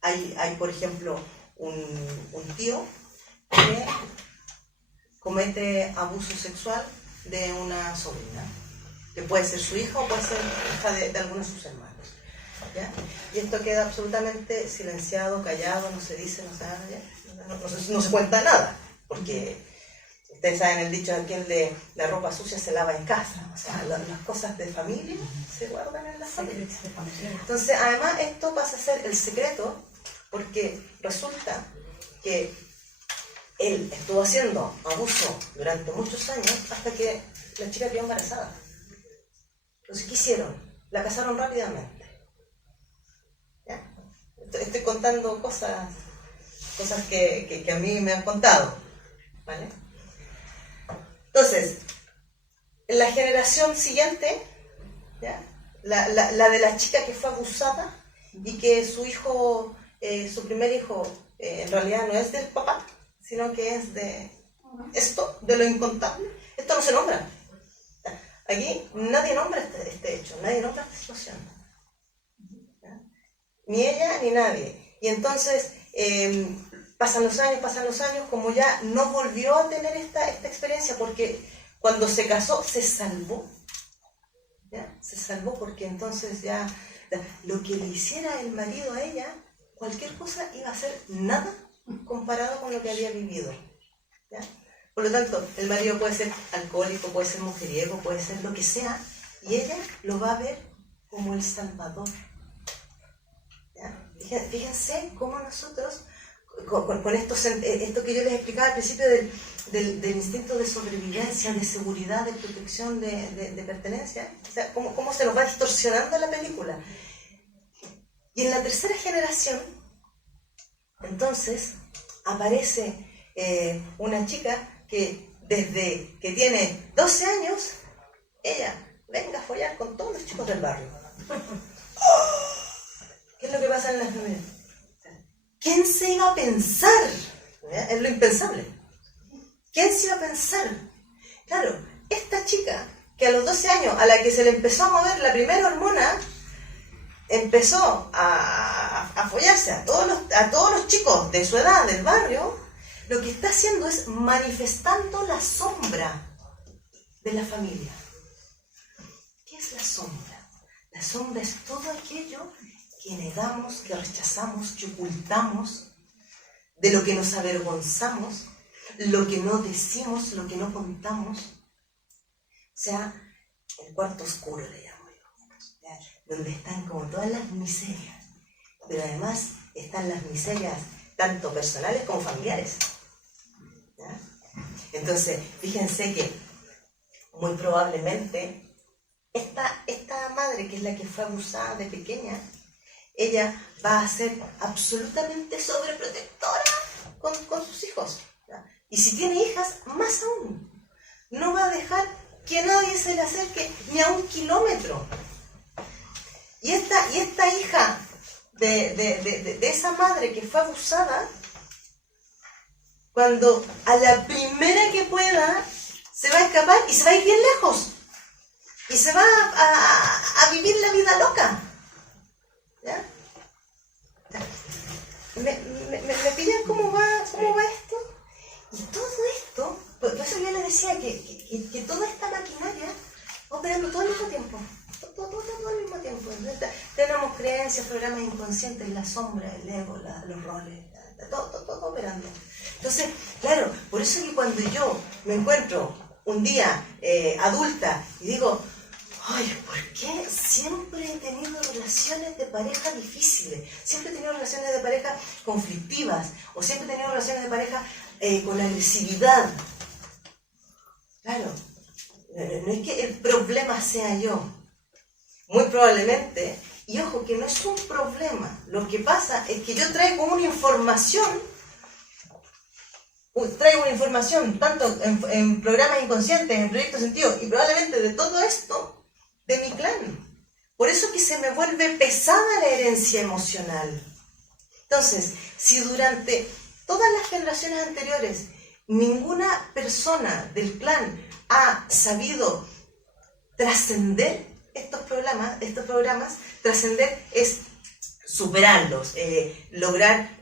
hay por ejemplo, un tío que comete abuso sexual de una sobrina, que puede ser su hija o puede ser hija de alguno de sus hermanos. ¿Ya? Y esto queda absolutamente silenciado, callado, no se dice, no se cuenta nada, porque ustedes saben el dicho de quien la ropa sucia se lava en casa, o sea, las cosas de familia se guardan en la familia. Entonces, además, esto pasa a ser el secreto, porque resulta que él estuvo haciendo abuso durante muchos años hasta que la chica quedó embarazada. Entonces, ¿qué hicieron? La casaron rápidamente. ¿Ya? Estoy contando cosas que a mí me han contado, ¿vale? Entonces, en la generación siguiente, ¿ya? La de la chica que fue abusada y que su hijo, su primer hijo, en realidad no es del papá, sino que es de esto, de lo incontable, esto no se nombra. Aquí nadie nombra este hecho, nadie nombra esta situación. ¿Ya? Ni ella ni nadie. Y entonces pasan los años, como ya no volvió a tener esta experiencia, porque cuando se casó se salvó. ¿Ya? Se salvó porque entonces ya lo que le hiciera el marido a ella, cualquier cosa iba a ser nada comparado con lo que había vivido. ¿Ya? Por lo tanto, el marido puede ser alcohólico, puede ser mujeriego, puede ser lo que sea, y ella lo va a ver como el Salvador. ¿Ya? Fíjense cómo nosotros, con esto que yo les explicaba al principio del instinto de sobrevivencia, de seguridad, de protección, de pertenencia, o sea, cómo se nos va distorsionando la película. Y en la tercera generación, entonces, aparece una chica que desde que tiene 12 años, ella venga a follar con todos los chicos del barrio. ¿Qué es lo que pasa en las familias? ¿Quién se iba a pensar? Es lo impensable. ¿Quién se iba a pensar? Claro, esta chica, que a los 12 años, a la que se le empezó a mover la primera hormona, empezó a follarse a todos los chicos de su edad, del barrio, lo que está haciendo es manifestando la sombra de la familia. ¿Qué es la sombra? La sombra es todo aquello que negamos, que rechazamos, que ocultamos, de lo que nos avergonzamos, lo que no decimos, lo que no contamos. O sea, el cuarto oscuro le llamo yo, ¿ya? Donde están como todas las miserias, pero además están las miserias tanto personales como familiares, ¿ya? Entonces, fíjense que muy probablemente esta madre, que es la que fue abusada de pequeña, ella va a ser absolutamente sobreprotectora con sus hijos, ¿ya? Y si tiene hijas, más aún. No va a dejar que nadie se le acerque ni a 1 kilómetro. Y esta hija de esa madre que fue abusada, cuando a la primera que pueda, se va a escapar y se va a ir bien lejos. Y se va a vivir la vida loca. ¿Ya? ¿Me pillan cómo va esto? Y todo esto, por eso yo les decía que toda esta maquinaria va operando todo al mismo tiempo. Todo al mismo tiempo. Tenemos creencias, programas inconscientes, la sombra, el ego, los roles, todo operando. Entonces, claro, por eso que cuando yo me encuentro un día adulta y digo, ay, ¿por qué siempre he tenido relaciones de pareja difíciles? Siempre he tenido relaciones de pareja conflictivas, o siempre he tenido relaciones de pareja con agresividad. Claro, no es que el problema sea yo. Muy probablemente, y ojo que no es un problema, lo que pasa es que yo traigo una información tanto en programas inconscientes, en proyectos sentidos, y probablemente de todo esto, de mi clan. Por eso que se me vuelve pesada la herencia emocional. Entonces, si durante todas las generaciones anteriores ninguna persona del clan ha sabido trascender estos programas, trascender es superarlos, lograr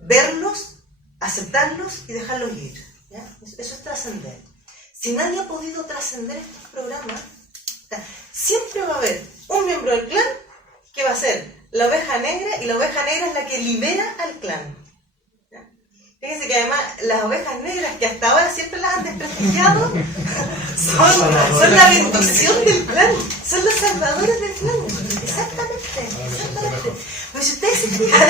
verlos, aceptarlos y dejarlos ir, ¿ya? Eso es trascender. Si nadie ha podido trascender estos programas, siempre va a haber un miembro del clan que va a ser la oveja negra, y la oveja negra es la que libera al clan. ¿Ya? Fíjense que además las ovejas negras, que hasta ahora siempre las han desprestigiado, son la bendición del clan, son los salvadores del clan. Exactamente. Pues si ustedes se fijan...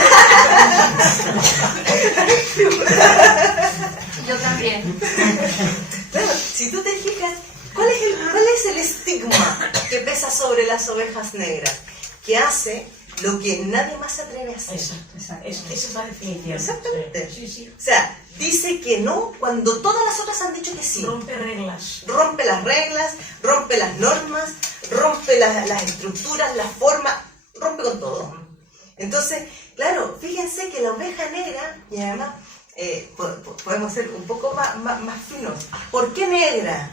Yo también. Claro, si tú te fijas, ¿cuál es el estigma que pesa sobre las ovejas negras? Que hace lo que nadie más se atreve a hacer. Exacto. Esa es la definición. Exactamente. Sí. O sea, dice que no cuando todas las otras han dicho que sí. Rompe reglas. Rompe las reglas, rompe las normas, rompe las estructuras, las formas, rompe con todo. Entonces, claro, fíjense que la oveja negra, y además podemos ser un poco más finos. ¿Por qué negra?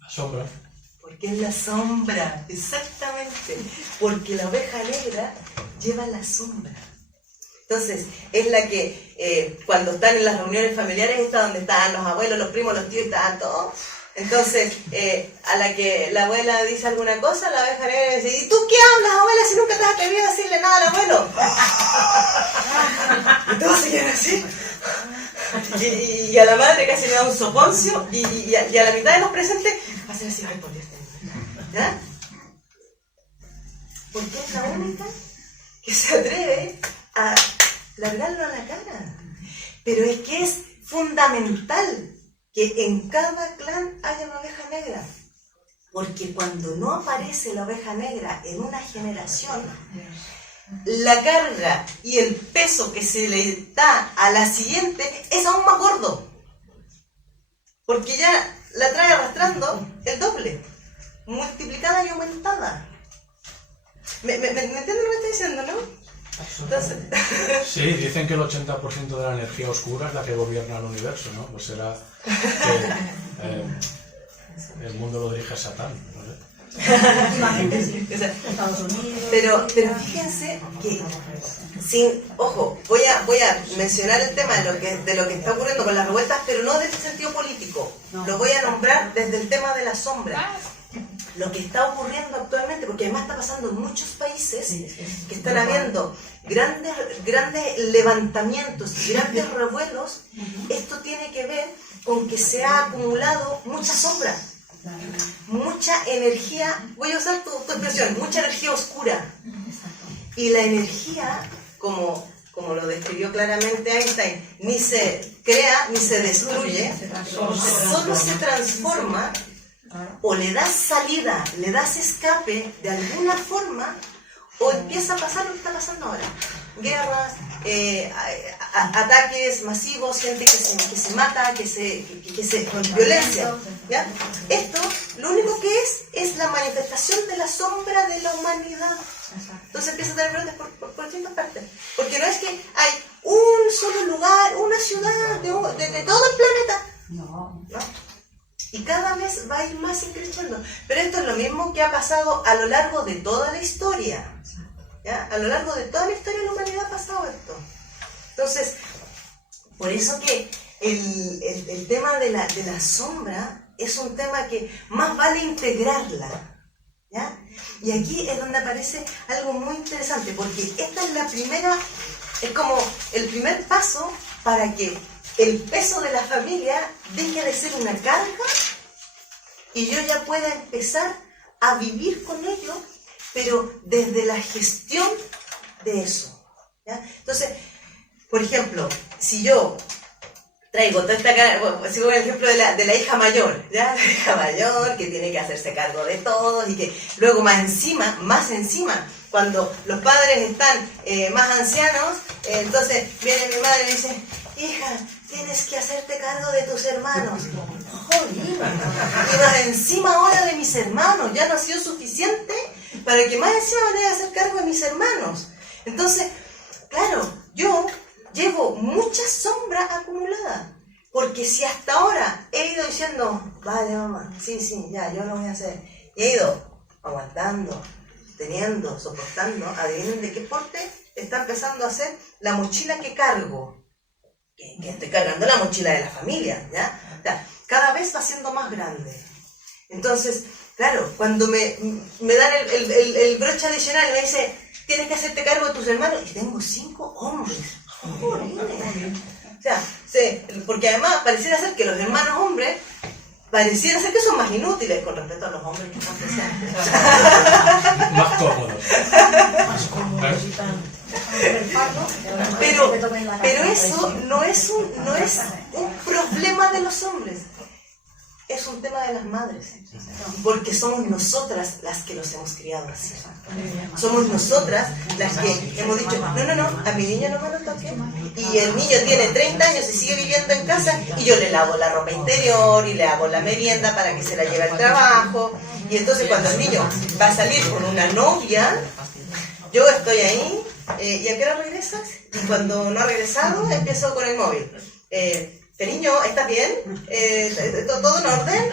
La sombra. Porque es la sombra, exactamente. Porque la oveja negra lleva la sombra. Entonces, es la que cuando están en las reuniones familiares está donde están los abuelos, los primos, los tíos, están todos. Entonces, a la que la abuela dice alguna cosa, la oveja negra dice, ¿y tú qué hablas, abuela, si nunca te has atrevido a decirle nada al abuelo? Y todos se quedan así. Y a la madre casi le da un soponcio, y a la mitad de los presentes hacen así, ay, por Dios, ¿ya? Porque es la única que se atreve a largarlo a la cara. Pero es que es fundamental que en cada clan haya una oveja negra. Porque cuando no aparece la oveja negra en una generación, la carga y el peso que se le da a la siguiente es aún más gordo. Porque ya la trae arrastrando el doble, multiplicada y aumentada. ¿Me entienden lo que estoy diciendo, no? Entonces, Sí, dicen que el 80% de la energía oscura es la que gobierna el universo, ¿no? Pues será que el mundo lo dirige Satán, ¿no sé? Últimamente sí. o sea, Estados Unidos. pero fíjense que, ojo, voy a mencionar el tema de lo que está ocurriendo con las revueltas, pero no desde el sentido político. No. Lo voy a nombrar desde el tema de la sombra. lo que está ocurriendo actualmente, porque además está pasando en muchos países Sí, sí, sí. que están habiendo grandes levantamientos, grandes revuelos, esto tiene que ver con que se ha acumulado mucha sombra, mucha energía, voy a usar tu expresión, mucha energía oscura. Y la energía, como lo describió claramente Einstein, ni se crea ni se destruye, solo se transforma, o le das salida, le das escape de alguna forma, o empieza a pasar lo que está pasando ahora. Guerras, ataques masivos, gente que se mata, con violencia. ¿Ya? Esto lo único que es la manifestación de la sombra de la humanidad. Entonces empieza a tener brotes por distintas partes. Porque no es que hay un solo lugar, una ciudad de todo el planeta. No. ¿No? Y cada vez va a ir más creciendo. Pero esto es lo mismo que ha pasado a lo largo de toda la historia. ¿Ya? A lo largo de toda la historia de la humanidad ha pasado esto. Entonces, por eso que el tema de la sombra es un tema que más vale integrarla. ¿Ya? Y aquí es donde aparece algo muy interesante, porque esta es la primera, es como el primer paso para que el peso de la familia deje de ser una carga y yo ya pueda empezar a vivir con ello, pero desde la gestión de eso. ¿Ya? Entonces, por ejemplo, si yo traigo toda esta carga, sigo el ejemplo de la hija mayor, ¿ya? La hija mayor que tiene que hacerse cargo de todos y que luego más encima, cuando los padres están más ancianos, entonces viene mi madre y me dice, hija, tienes que hacerte cargo de tus hermanos. Joder, y más encima ahora de mis hermanos, ya no ha sido suficiente para que más encima me tenga que hacer cargo de mis hermanos. Entonces, claro, yo llevo mucha sombra acumulada, porque si hasta ahora he ido diciendo, vale mamá, sí, ya, yo lo voy a hacer, y he ido aguantando, teniendo, soportando, adivinen de qué porte está empezando a hacer la mochila que cargo, que estoy cargando la mochila de la familia, ¿ya? O sea, cada vez va siendo más grande. Entonces, claro, cuando me dan el broche adicional y me dice, tienes que hacerte cargo de tus hermanos, y tengo 5 hombres. O sea, porque además pareciera ser que los hermanos hombres pareciera ser que son más inútiles con respecto a los hombres que son presentes. Más cómodos. Más cómodos y tal. Pero eso no es un problema de los hombres, es un tema de las madres, porque somos nosotras las que los hemos criado así. Somos nosotras las que hemos dicho, no, a mi niño no me lo toque. Y el niño tiene 30 años y sigue viviendo en casa y yo le lavo la ropa interior y le hago la merienda para que se la lleve al trabajo. Y entonces cuando el niño va a salir con una novia, yo estoy ahí, ¿y a qué hora regresas? Y cuando no ha regresado, empiezo con el móvil. Cariño, ¿estás bien? ¿Todo en orden?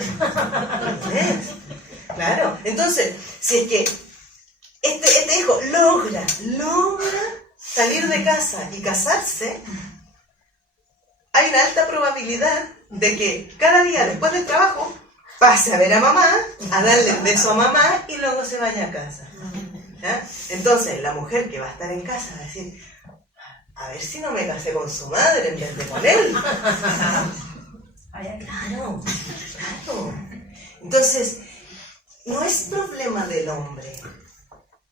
Claro. Entonces, si es que este hijo logra salir de casa y casarse, hay una alta probabilidad de que cada día después del trabajo pase a ver a mamá, a darle un beso a mamá y luego se vaya a casa. ¿Ya? Entonces, la mujer que va a estar en casa va a decir, a ver si no me casé con su madre en vez de con él. Claro. Entonces, no es problema del hombre.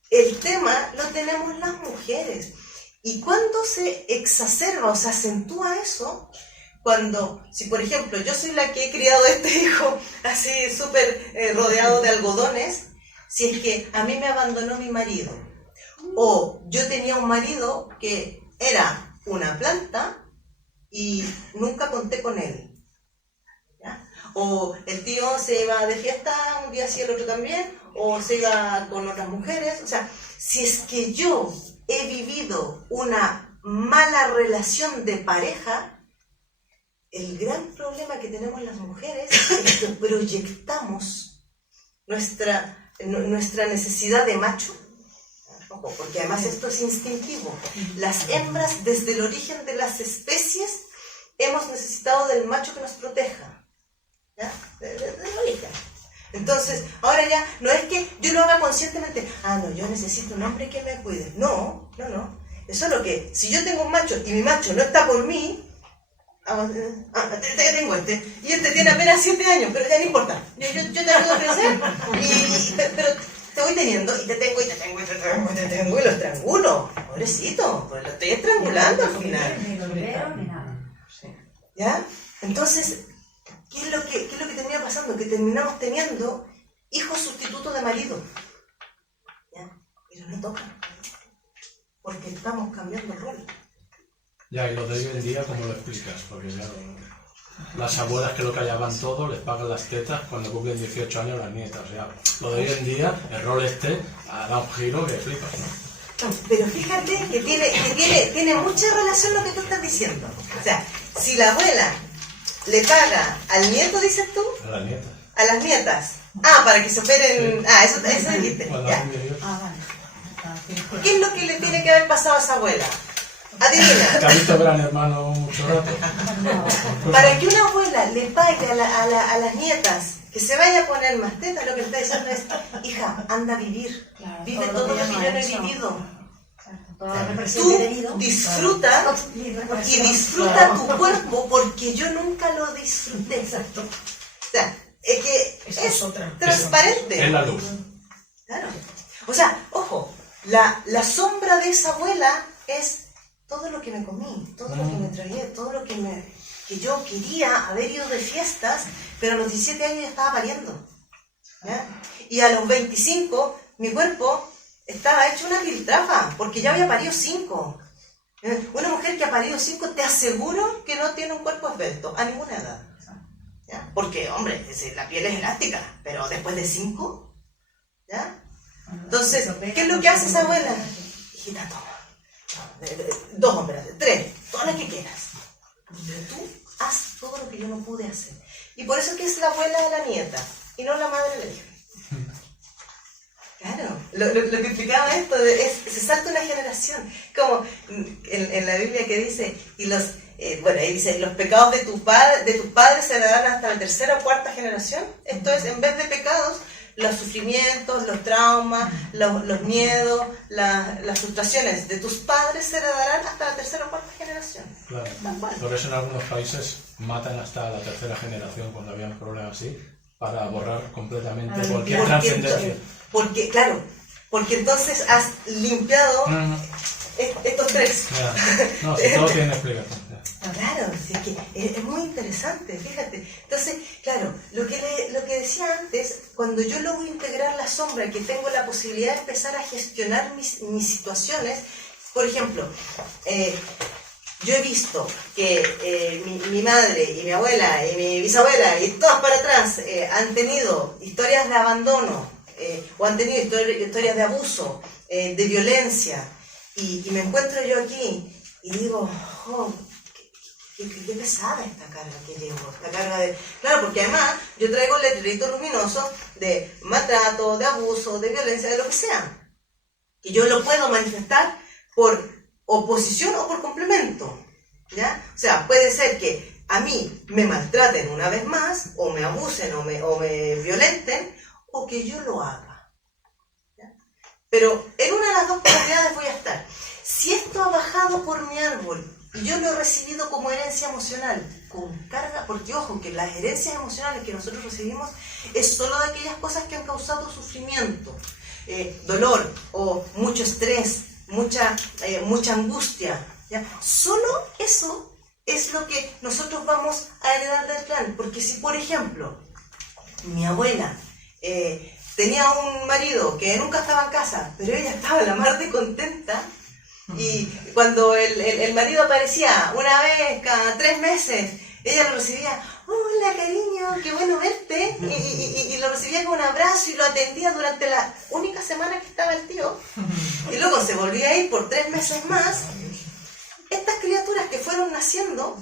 El tema lo tenemos las mujeres. Y cuando se exacerba o se acentúa eso, cuando, si por ejemplo yo soy la que he criado a este hijo así súper rodeado de algodones, si es que a mí me abandonó mi marido, o yo tenía un marido que era una planta y nunca conté con él, ¿ya? O el tío se iba de fiesta un día sí, el otro también, o se iba con otras mujeres. O sea, si es que yo he vivido una mala relación de pareja, el gran problema que tenemos las mujeres es que proyectamos nuestra necesidad de macho. Ojo, porque además esto es instintivo. Las hembras, desde el origen de las especies, hemos necesitado del macho que nos proteja. ¿Ya? Desde el origen. Entonces, ahora ya, no es que yo lo haga conscientemente, no, yo necesito un hombre que me cuide. No. Eso es lo que, si yo tengo un macho y mi macho no está por mí, tengo y este tiene apenas 7 años, pero ya no importa. Yo te ayudo a crecer, pero te voy teniendo, y te tengo, y lo estrangulo. Pobrecito, pues lo estoy estrangulando al final. Ni lo veo ni nada. ¿Ya? Entonces, ¿qué es lo que termina pasando? Que terminamos teniendo hijos sustitutos de marido. ¿Ya? Pero no toca. Porque estamos cambiando el rol. Ya, y lo de hoy en día, ¿cómo lo explicas? Porque claro, las abuelas que lo callaban todo, les pagan las tetas cuando cumplen 18 años las nietas. O sea, lo de hoy en día, el rol da un giro que flipas, ¿no? Pero fíjate que tiene mucha relación lo que tú estás diciendo. O sea, si la abuela le paga al nieto, dices tú, A las nietas. a las nietas. Para que se operen. Eso dijiste. Cuando Ya. hacen 18. Vale. ¿Qué es lo que le tiene que haber pasado a esa abuela? Adivina. ¿Te has visto Gran Hermano mucho rato? Para que una abuela le pague a las nietas que se vaya a poner más tetas, lo que le está diciendo es, hija, anda a vivir. Claro, Vive todo lo que yo no he vivido. Toda la represión Tú que he tenido. disfruta y disfruta tu cuerpo porque yo nunca lo disfruté. Exacto. O sea, es que Esa es otra. transparente. Es la luz. Claro. O sea, ojo, la sombra de esa abuela es todo lo que me comí, todo lo que me tragué, todo lo que yo quería haber ido de fiestas, pero a los 17 años ya estaba pariendo. ¿Ya? Y a los 25 mi cuerpo estaba hecho una piltrafa, porque ya había parido 5. Una mujer que ha parido 5, te aseguro que no tiene un cuerpo esbelto, a ninguna edad. ¿Ya? Porque, hombre, la piel es elástica, pero después de 5, ¿ya? Entonces, ¿qué es lo que hace esa abuela? Hijita, toma. 2 hombres, 3, todas las que quieras. Pero tú haz todo lo que yo no pude hacer. Y por eso que es la abuela de la nieta y no la madre de la hija. Claro, lo que explicaba esto se salta una generación. Como en la Biblia que dice, ahí dice, los pecados de tus padres se darán hasta la 3ª o 4ª generación. Esto es, en vez de pecados, los sufrimientos, los traumas, los miedos, las frustraciones de tus padres se heredarán hasta la 3ª o 4ª generación. Claro. Por eso en algunos países matan hasta la 3ª generación cuando había un problema así, para borrar completamente cualquier trascendencia. Porque entonces has limpiado estos 3. No, si todo tiene explicación. Claro, sí, es que es muy interesante, fíjate. Entonces, claro, lo que decía antes, cuando yo logro integrar la sombra, que tengo la posibilidad de empezar a gestionar mis situaciones, por ejemplo, yo he visto que mi madre y mi abuela y mi bisabuela y todas para atrás han tenido historias de abandono o han tenido historias de abuso, de violencia, y me encuentro yo aquí y digo, qué pesada esta carga que llevo, esta carga de... Claro, porque además yo traigo el letrerito luminoso de maltrato, de abuso, de violencia, de lo que sea. Y yo lo puedo manifestar por oposición o por complemento, ¿ya? O sea, puede ser que a mí me maltraten una vez más, o me abusen, o me violenten, o que yo lo haga, ¿ya? Pero en una de las dos probabilidades voy a estar. Si esto ha bajado por mi árbol y yo lo he recibido como herencia emocional, con carga, porque ojo, que las herencias emocionales que nosotros recibimos es solo de aquellas cosas que han causado sufrimiento, dolor o mucho estrés, mucha angustia, ¿ya? Solo eso es lo que nosotros vamos a heredar del clan. Porque si, por ejemplo, mi abuela tenía un marido que nunca estaba en casa, pero ella estaba la mar de contenta, y cuando el marido aparecía una vez cada 3 meses, ella lo recibía, hola cariño, qué bueno verte, y lo recibía con un abrazo y lo atendía durante la única semana que estaba el tío, y luego se volvía a ir por 3 meses más. Estas criaturas que fueron naciendo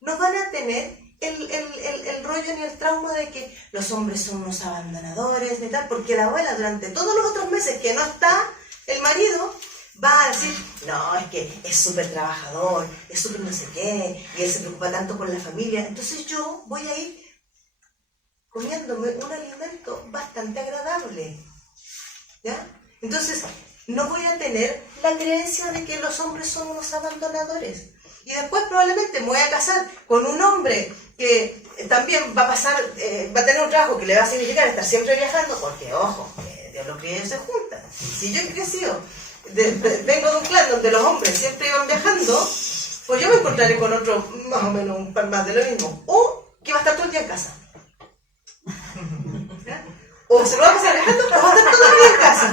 no van a tener el rollo ni el trauma de que los hombres son unos abandonadores, ni tal, porque la abuela durante todos los otros meses que no está el marido, va a decir, no, es que es súper trabajador, es súper no sé qué, y él se preocupa tanto por la familia, entonces yo voy a ir comiéndome un alimento bastante agradable. ¿Ya? Entonces, no voy a tener la creencia de que los hombres son unos abandonadores. Y después probablemente me voy a casar con un hombre que también va a pasar, va a tener un trabajo que le va a significar estar siempre viajando, porque, ojo, Dios lo que ellos se juntan. Si yo he crecido, vengo de un clan donde los hombres siempre iban viajando, pues yo me encontraré con otro más o menos un par más de lo mismo. O que va a estar todo el día en casa. ¿Ya? O se lo va a pasar viajando, o va a estar todo el día en casa.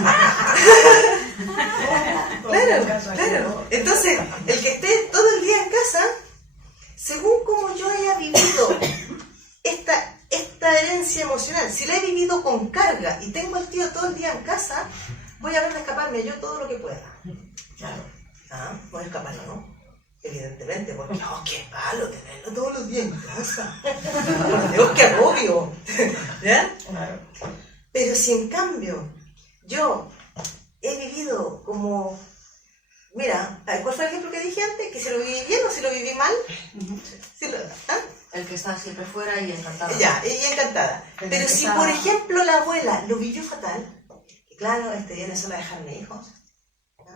Claro. Entonces, el que esté todo el día en casa, según como yo haya vivido esta herencia emocional, si la he vivido con carga y tengo al tío todo el día en casa, voy a ver de escaparme yo todo lo que pueda. Claro. Voy a escaparme, ¿no? Evidentemente, porque, qué malo tenerlo todos los días en casa. Por Dios, qué agobio. ¿Ya? Claro. Pero si en cambio yo he vivido como... Mira, ¿cuál fue el ejemplo que dije antes? ¿Que si lo viví bien o si lo viví mal? El que está siempre fuera y encantada. Ya, y encantada. Pero si, por ejemplo, la abuela lo vivió fatal, que claro, viene solo a dejarme hijos,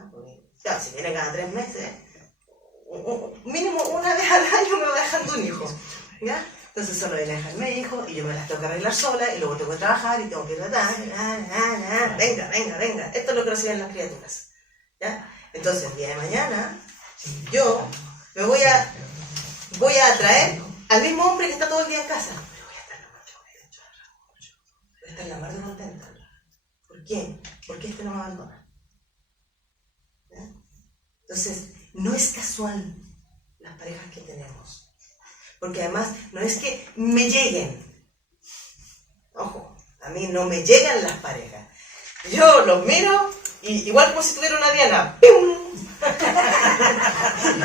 porque, claro, si viene cada 3 meses, mínimo una vez al año me va dejando un hijo, ¿ya? Entonces solo viene a dejarme hijos y yo me las tengo que arreglar sola y luego tengo que trabajar y tengo que ir a... Venga. Esto es lo que reciben las criaturas, ¿ya? Entonces, el día de mañana, yo me voy a atraer al mismo hombre que está todo el día en casa. Pero voy a estar la mar de contenta. ¿Por qué? Porque este no me abandona. ¿Ya? Entonces, no es casual las parejas que tenemos. Porque además, no es que me lleguen. Ojo, a mí no me llegan las parejas. Yo los miro, y igual como si tuviera una diana, ¡pium!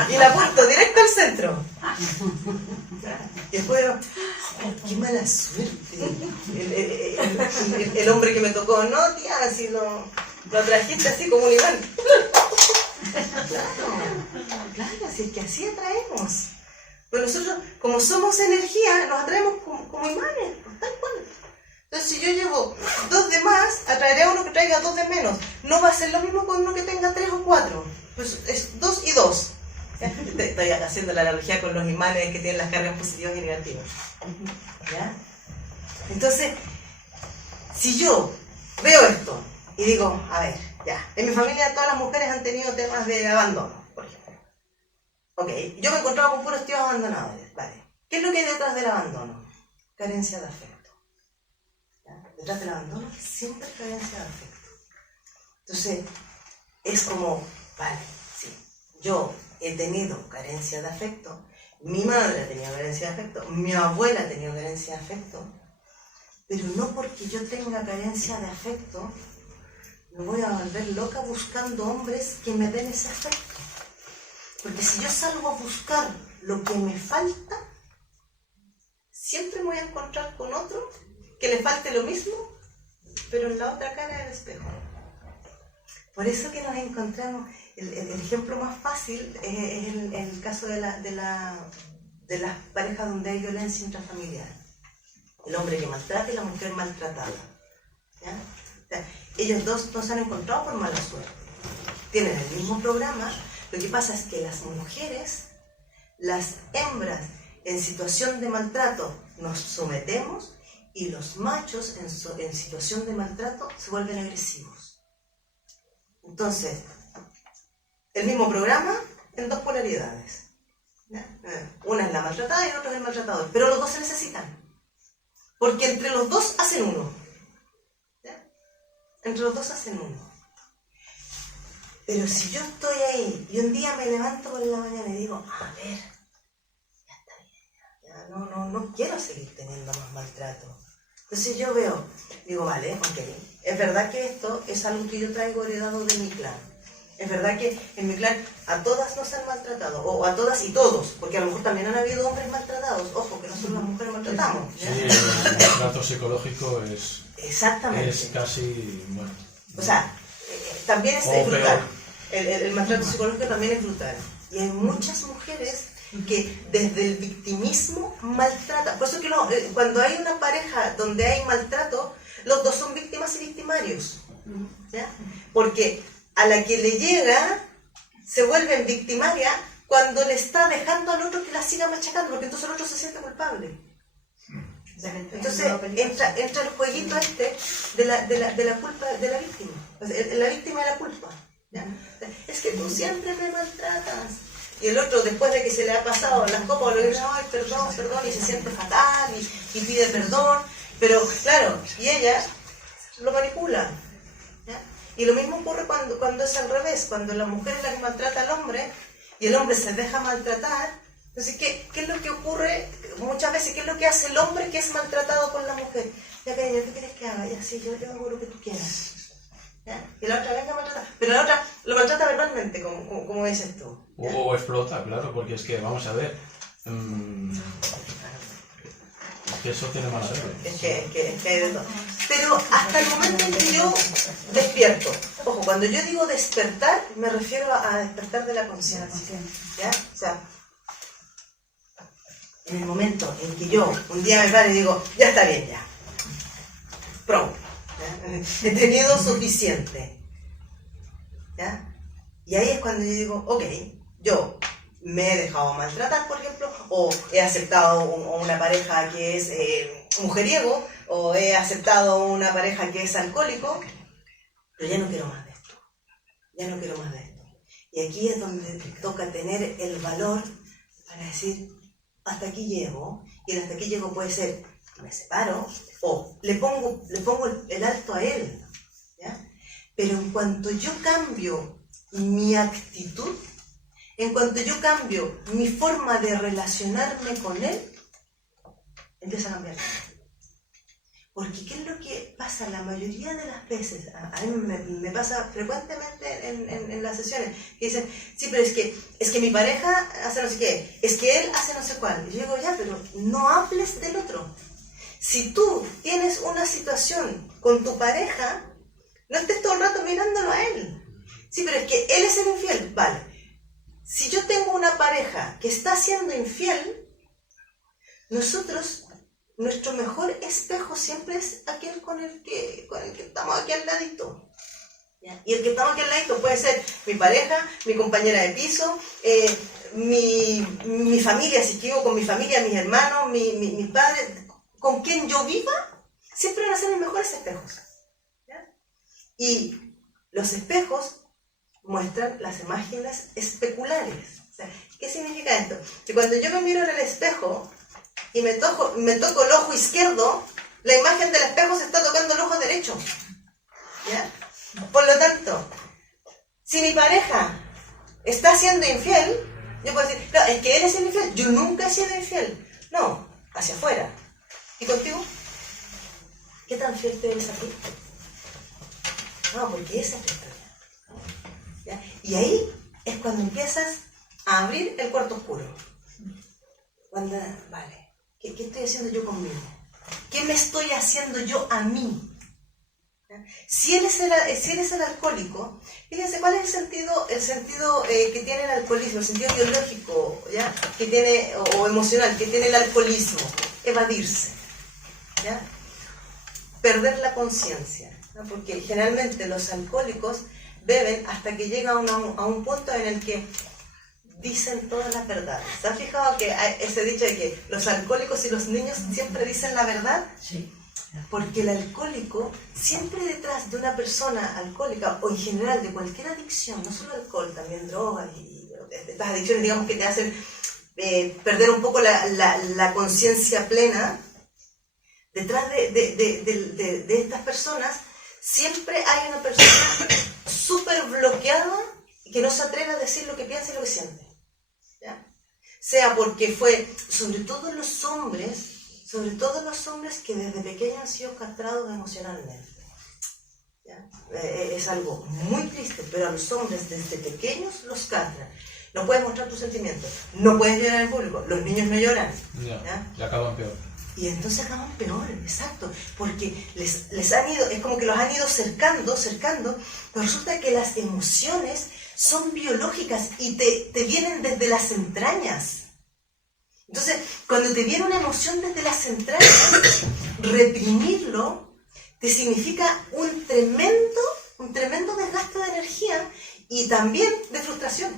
Y la apunto directo al centro. Y después, ¡qué mala suerte! El hombre que me tocó, no, tía, así lo trajiste así como un imán. Claro, si es que así atraemos. Pero nosotros, como somos energía, nos atraemos como imanes, tal cual. Entonces, si yo llevo 2 de más, atraeré a uno que traiga 2 de menos. No va a ser lo mismo con uno que tenga 3 o 4. Pues es 2 y 2. Estoy haciendo la analogía con los imanes que tienen las cargas positivas y negativas. ¿Ya? Entonces, si yo veo esto y digo, a ver, ya, en mi familia todas las mujeres han tenido temas de abandono, por ejemplo. Ok, yo me encontraba con puros tíos abandonadores, vale. ¿Qué es lo que hay detrás del abandono? Carencia de afecto. Detrás del abandono siempre hay carencia de afecto. Entonces, es como, vale, sí, yo he tenido carencia de afecto, mi madre ha tenido carencia de afecto, mi abuela ha tenido carencia de afecto, pero no porque yo tenga carencia de afecto, me voy a volver loca buscando hombres que me den ese afecto. Porque si yo salgo a buscar lo que me falta, siempre me voy a encontrar con otro que le falte lo mismo, pero en la otra cara del espejo. Por eso que nos encontramos, el ejemplo más fácil es el caso de las parejas donde hay violencia intrafamiliar. El hombre que maltrata y la mujer maltratada. ¿Ya? O sea, ellos dos no se han encontrado por mala suerte. Tienen el mismo programa, lo que pasa es que las mujeres, las hembras en situación de maltrato nos sometemos y los machos en situación de maltrato se vuelven agresivos. Entonces, el mismo programa en 2 polaridades. ¿Ya? Una es la maltratada y la otra es el maltratador, pero los dos se necesitan, porque entre los dos hacen uno. ¿Ya? Entre los dos hacen uno. Pero si yo estoy ahí y un día me levanto por la mañana y digo, a ver, ya está bien, ya no quiero seguir teniendo más maltrato. Entonces yo digo, vale, ok, es verdad que esto es algo que yo traigo heredado de mi clan. Es verdad que en mi clan a todas nos han maltratado, o a todas y todos, porque a lo mejor también han habido hombres maltratados. Ojo, que nosotros las mujeres maltratamos. Sí, el maltrato psicológico es... Exactamente. Es casi, bueno... O sea, también es brutal. El maltrato psicológico también es brutal. Y hay muchas mujeres que desde el victimismo maltrata. Por eso que cuando hay una pareja donde hay maltrato, los dos son víctimas y victimarios. ¿Ya? Porque a la que le llega se vuelve victimaria cuando le está dejando al otro que la siga machacando, porque entonces el otro se siente culpable. Entonces entra el jueguito de la culpa de la víctima. O sea, la víctima de la culpa. ¿Ya? Es que tú siempre me maltratas. Y el otro, después de que se le ha pasado las copas, le dice, ay, perdón, y se siente fatal y pide perdón. Pero claro, y ella lo manipula. ¿Ya? Y lo mismo ocurre cuando es al revés, cuando la mujer es la que maltrata al hombre y el hombre se deja maltratar. Entonces, ¿qué es lo que ocurre muchas veces? ¿Qué es lo que hace el hombre que es maltratado por la mujer? Ya, cariño, ¿qué quieres que haga? Ya, sí, yo hago lo que tú quieras. ¿Ya? Y la otra venga a maltratar. Pero la otra lo maltrata verbalmente, como dices tú. ¿Ya? O explota, claro, porque es que, vamos a ver, es que eso tiene mala leche. Es que hay de todo. Pero hasta el momento en que yo despierto, ojo, cuando yo digo despertar, me refiero a despertar de la conciencia. ¿Ya? O sea, en el momento en que yo un día me paro y digo, ya está bien, ya. Pronto. He tenido suficiente. ¿Ya? Y ahí es cuando yo digo, ok, yo me he dejado maltratar, por ejemplo, o he aceptado una pareja que es mujeriego, o he aceptado una pareja que es alcohólico, pero ya no quiero más de esto. Ya no quiero más de esto. Y aquí es donde te toca tener el valor para decir, hasta aquí llego, y el hasta aquí llego puede ser, me separo, o le pongo el alto a él, ¿ya? Pero en cuanto yo cambio mi actitud, en cuanto yo cambio mi forma de relacionarme con él, empieza a cambiar. Porque ¿qué es lo que pasa la mayoría de las veces? A mí me pasa frecuentemente en las sesiones, que dicen, sí, pero es que mi pareja hace no sé qué, es que él hace no sé cuál. Y yo digo, ya, pero no hables del otro. Si tú tienes una situación con tu pareja, no estés todo el rato mirándolo a él. Sí, pero es que él es el infiel. Vale. Si yo tengo una pareja que está siendo infiel, nuestro mejor espejo siempre es aquel con el que estamos aquí al ladito. ¿Ya? Y el que estamos aquí al ladito puede ser mi pareja, mi compañera de piso, mi familia, si vivo con mi familia, mis hermanos, mis padres, con quien yo viva, siempre van a ser mis mejores espejos. ¿Ya? Y los espejos muestran las imágenes especulares. O sea, ¿qué significa esto? Que cuando yo me miro en el espejo y me toco el ojo izquierdo, la imagen del espejo se está tocando el ojo derecho. ¿Ya? Por lo tanto, si mi pareja está siendo infiel, yo puedo decir, no, es que él es el infiel, yo nunca he sido infiel. No, hacia afuera. ¿Y contigo? ¿Qué tan fiel te eres a ti? No, porque esa es la historia. ¿Ya? Y ahí es cuando empiezas a abrir el cuarto oscuro. Cuando, vale, ¿qué estoy haciendo yo conmigo? ¿Qué me estoy haciendo yo a mí? ¿Ya? Si eres el alcohólico, fíjense cuál es el sentido que tiene el alcoholismo, el sentido biológico, ¿ya? Que tiene, o emocional, que tiene el alcoholismo. Evadirse. ¿Ya? Perder la conciencia, ¿no? Porque generalmente los alcohólicos beben hasta que llegan a un punto en el que dicen todas las verdades. ¿Se han fijado que hay ese dicho de que los alcohólicos y los niños siempre dicen la verdad? Sí. Porque el alcohólico, siempre detrás de una persona alcohólica, o en general de cualquier adicción, no solo alcohol, también drogas y estas adicciones, digamos, que te hacen perder un poco la conciencia plena, detrás de estas personas siempre hay una persona súper bloqueada que no se atreve a decir lo que piensa y lo que siente. ¿Ya? Sea porque fue, sobre todo los hombres que desde pequeños han sido castrados emocionalmente. ¿Ya? Es algo muy triste, pero a los hombres desde pequeños los castran. No puedes mostrar tus sentimientos, no puedes llorar en público, los niños no lloran. Y acaban peor. Y entonces acaban peor, exacto, porque les han ido, es como que los han ido cercando, pero resulta que las emociones son biológicas y te vienen desde las entrañas. Entonces, cuando te viene una emoción desde las entrañas, reprimirlo te significa un tremendo desgaste de energía y también de frustración.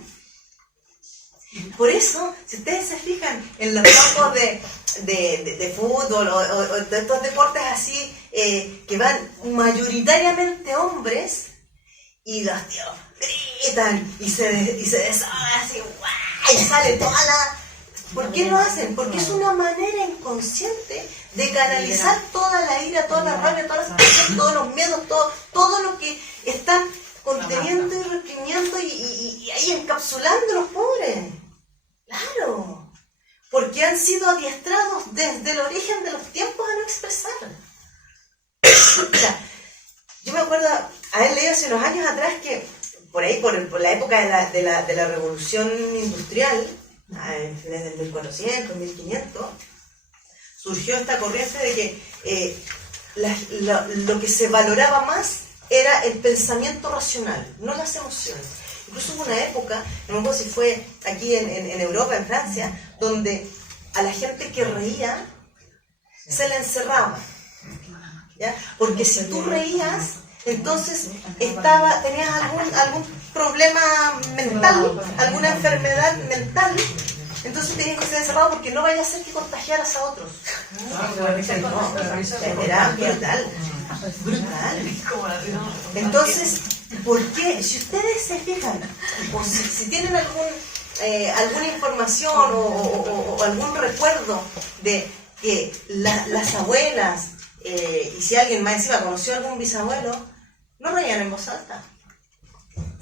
Por eso, si ustedes se fijan en los campos de fútbol o de estos deportes así, que van mayoritariamente hombres, y los tíos gritan y se deshogan así, ¡guau! Y sale toda la... ¿Por qué lo hacen? Porque es una manera inconsciente de canalizar toda la ira, toda la rabia, toda la frustración, todos los miedos, todo lo que están conteniendo y reprimiendo y ahí encapsulando los pobres. Claro, porque han sido adiestrados desde el origen de los tiempos a no expresar. Mira, yo me acuerdo haber leído hace unos años atrás que por ahí, por la época de la revolución industrial, desde el 1400, 1500, surgió esta corriente de que lo que se valoraba más era el pensamiento racional, no las emociones. Incluso hubo una época, no me acuerdo si fue aquí en Europa, en Francia, donde a la gente que reía se la encerraba, ¿ya? Porque si tú reías, entonces tenías algún problema mental, alguna enfermedad mental, entonces tenías que ser encerrado porque no vaya a ser que contagiaras a otros. No, era brutal. Entonces, ¿por qué? Si ustedes se fijan, o si tienen alguna información o algún recuerdo de que las abuelas, y si alguien más encima conoció a algún bisabuelo, no reían en voz alta.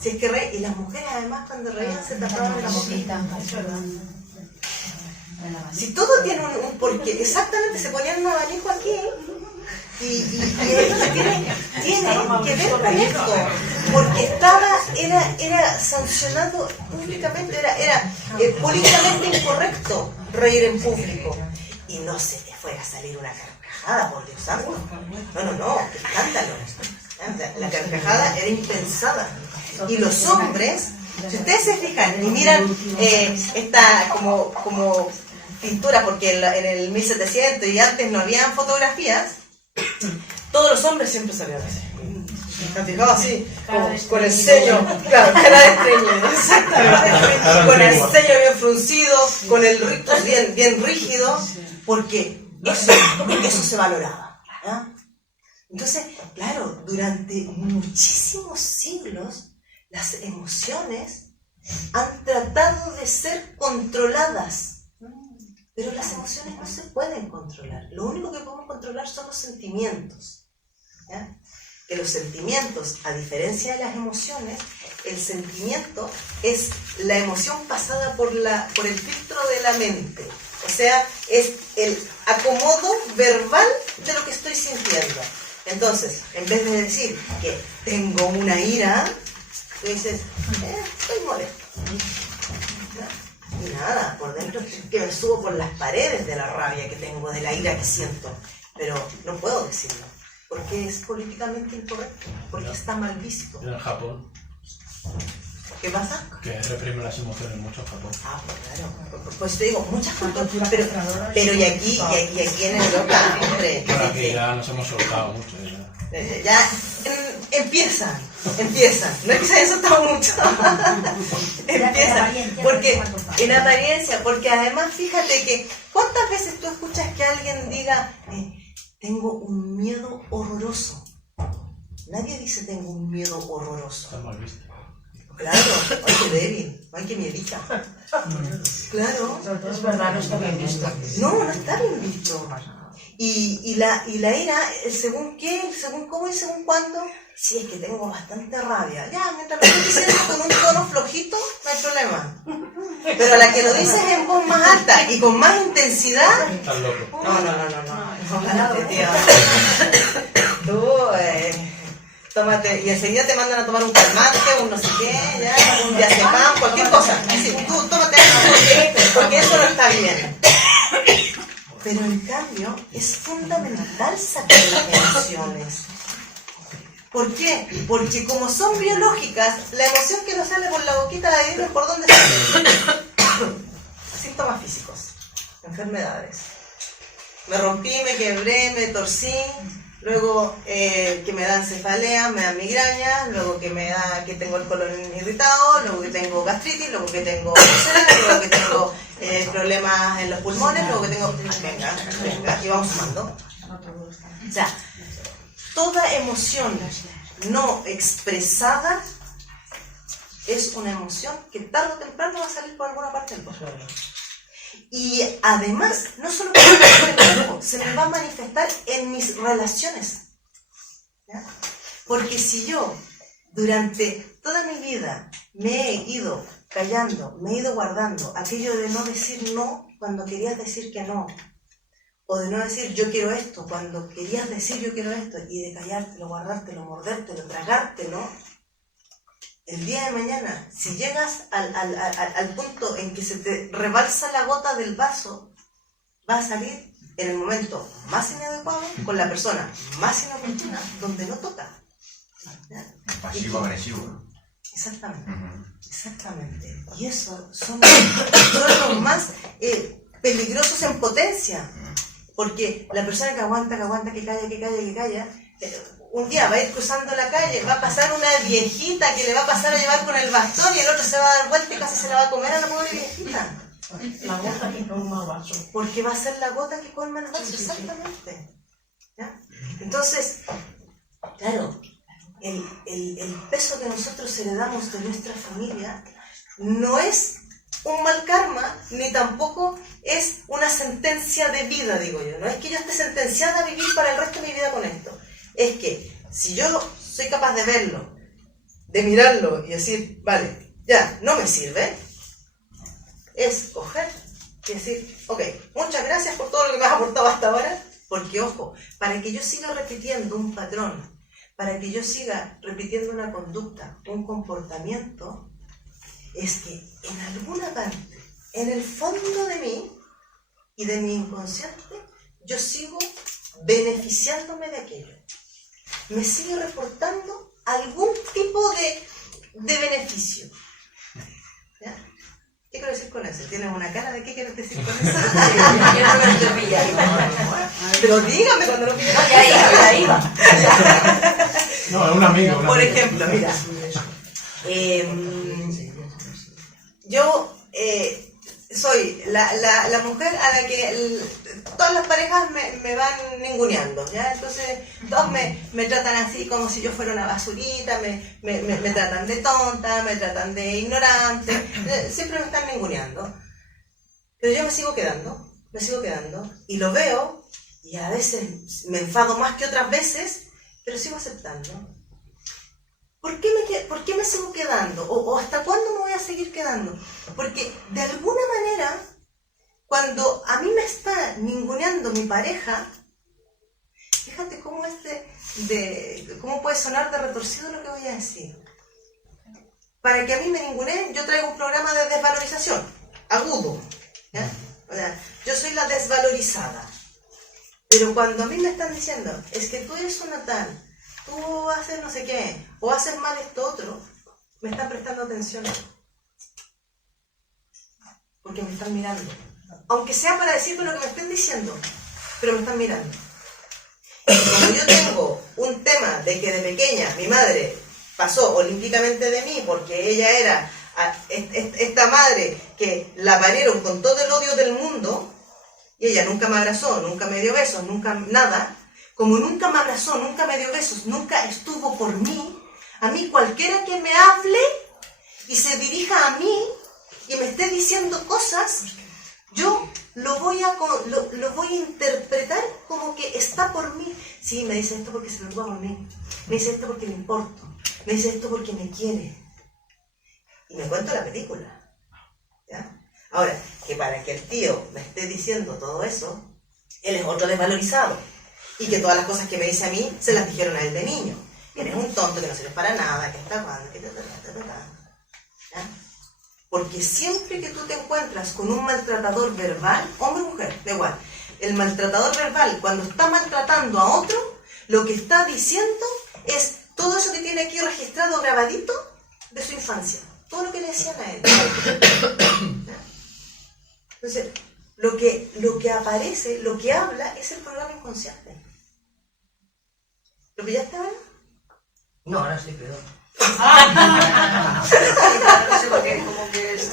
Si es que y las mujeres además cuando reían se tapaban la boquita. Si todo tiene un porqué, exactamente, se ponían un abanico aquí y tiene que ver con esto, porque era sancionado públicamente, era políticamente incorrecto reír en público. Y no se te fuera a salir una carcajada, por Dios santo. No, qué escándalo. La carcajada era impensada. Y los hombres, si ustedes se fijan y miran esta como pintura, porque en el 1700 y antes no habían fotografías, todos los hombres siempre salían así. ¿Han fijado así? Con el ceño, claro, cara de estreñido, exactamente. Con el ceño bien fruncido, con el rictus bien rígido, porque eso se valoraba, ¿ya? Entonces, claro, durante muchísimos siglos, las emociones han tratado de ser controladas. Pero las emociones no se pueden controlar. Lo único que podemos controlar son los sentimientos, ¿ya? Que los sentimientos, a diferencia de las emociones, el sentimiento es la emoción pasada por el filtro de la mente. O sea, es el acomodo verbal de lo que estoy sintiendo. Entonces, en vez de decir que tengo una ira, tú dices, estoy molesto. Y nada, por dentro que me subo por las paredes de la rabia que tengo, de la ira que siento. Pero no puedo decirlo, porque es políticamente incorrecto, porque está mal visto. En Japón. ¿Qué pasa? Que reprime las emociones mucho en Japón. Pues claro. Pues te digo, muchas culturas, pero y aquí en Europa, hombre. Bueno, aquí ya nos hemos soltado mucho. Ya empiezan. No es que se hayan soltado mucho. Empiezan. Porque en apariencia, porque además fíjate que ¿cuántas veces tú escuchas que alguien diga tengo un miedo horroroso? Nadie dice tengo un miedo horroroso. Está mal visto. Claro, ay qué débil, ay qué miedita. Claro. Es verdad, no está bien visto. No está bien visto. Y la ira, el según qué, el según cómo y según cuándo, si es que tengo bastante rabia. Ya, mientras lo estoy diciendo con un tono flojito, no hay problema. Pero a la que lo dices en voz más alta y con más intensidad... Estás loco. No. Ojalá, tío. Tú, tómate, y enseguida te mandan a tomar un calmante, un no sé qué, ya, un diazepam, cualquier cosa. Sí, tú tómate eso porque eso no está bien. Pero en cambio, es fundamental sacar las emociones. ¿Por qué? Porque como son biológicas, la emoción que nos sale por la boquita la adivinen por dónde sale. Síntomas físicos. enfermedades. Me rompí, me quebré, me torcí, luego que me dan cefalea, me dan migraña, luego que tengo el colon irritado, luego que tengo gastritis, luego que tengo úlceras, luego que tengo problemas en los pulmones, luego que tengo... Venga, y vamos sumando. O sea, toda emoción no expresada es una emoción que tarde o temprano va a salir por alguna parte del cuerpo. Y además, no solo por el cuerpo, se me va a manifestar en mis relaciones. ¿Ya? Porque si yo durante toda mi vida me he ido callando, me he ido guardando aquello de no decir no cuando querías decir que no, o de no decir yo quiero esto cuando querías decir yo quiero esto, y de callártelo, guardártelo, mordértelo, tragártelo, el día de mañana, si llegas al punto en que se te rebalsa la gota del vaso, va a salir en el momento más inadecuado, con la persona más inoportuna, donde no toca. Pasivo-agresivo, ¿no? Exactamente, exactamente. Y eso son los más peligrosos en potencia, porque la persona que aguanta, que calla, un día va a ir cruzando la calle, va a pasar una viejita que le va a pasar a llevar con el bastón y el otro se va a dar vuelta y casi se la va a comer a la pobre viejita. La gota que colma el vaso. Porque va a ser la gota que colma el vaso, exactamente. ¿Ya? Entonces, claro, el peso que nosotros heredamos de nuestra familia no es un mal karma, ni tampoco es una sentencia de vida, digo yo. No es que yo esté sentenciada a vivir para el resto de mi vida con esto. Es que si yo soy capaz de verlo, de mirarlo y decir, vale, ya, no me sirve, es coger y decir, ok, muchas gracias por todo lo que me has aportado hasta ahora, porque ojo, para que yo siga repitiendo un patrón, para que yo siga repitiendo una conducta, un comportamiento, es que en alguna parte, en el fondo de mí y de mi inconsciente, yo sigo beneficiándome de aquello. Me sigue reportando algún tipo de beneficio. ¿Ya? ¿Qué quiero decir con eso? ¿Tienes una cara de qué quieres decir con eso? Yo no me estoy pillando. Pero dígame cuando lo pilles. Ya iba. No, es un amigo. Por ejemplo, mira, yo soy la mujer a la que todas las parejas me van ninguneando, ¿ya? Entonces todos me tratan así como si yo fuera una basurita, me tratan de tonta, me tratan de ignorante, siempre me están ninguneando. Pero yo me sigo quedando, y lo veo, y a veces me enfado más que otras veces, pero sigo aceptando. ¿Por qué me sigo quedando? ¿O hasta cuándo me voy a seguir quedando? Porque de alguna manera, cuando a mí me está ninguneando mi pareja, fíjate cómo cómo puede sonar de retorcido lo que voy a decir. Para que a mí me ninguneen, yo traigo un programa de desvalorización, agudo, ¿ya? O sea, yo soy la desvalorizada. Pero cuando a mí me están diciendo, es que tú eres una tal, tú haces no sé qué, o haces mal esto otro, me están prestando atención. Porque me están mirando. Aunque sea para decirme lo que me estén diciendo, pero me están mirando. Y como yo tengo un tema de que de pequeña mi madre pasó olímpicamente de mí, porque ella era esta madre que la parieron con todo el odio del mundo, y ella nunca me abrazó, nunca me dio besos, nunca nada. Como nunca me abrazó, nunca me dio besos, nunca estuvo por mí, a mí cualquiera que me hable y se dirija a mí y me esté diciendo cosas, yo lo voy a interpretar como que está por mí. Sí, me dice esto porque se preocupa por mí, me dice esto porque le importo, me dice esto porque me quiere. Y me cuento la película. ¿Ya? Ahora, que para que el tío me esté diciendo todo eso, él es otro desvalorizado. Y que todas las cosas que me dice a mí se las dijeron a él de niño. Que eres un tonto, que no sirves para nada, que está cuando, que ¿ya? Porque siempre que tú te encuentras con un maltratador verbal, hombre o mujer, da igual, el maltratador verbal, cuando está maltratando a otro, lo que está diciendo es todo eso que tiene aquí registrado, grabadito, de su infancia. Todo lo que le decían a él. ¿Ya? Entonces, lo que aparece, lo que habla, es el programa inconsciente. ¿Lo pillaste ahora? No, ahora estoy peor. No sé por qué, como que es...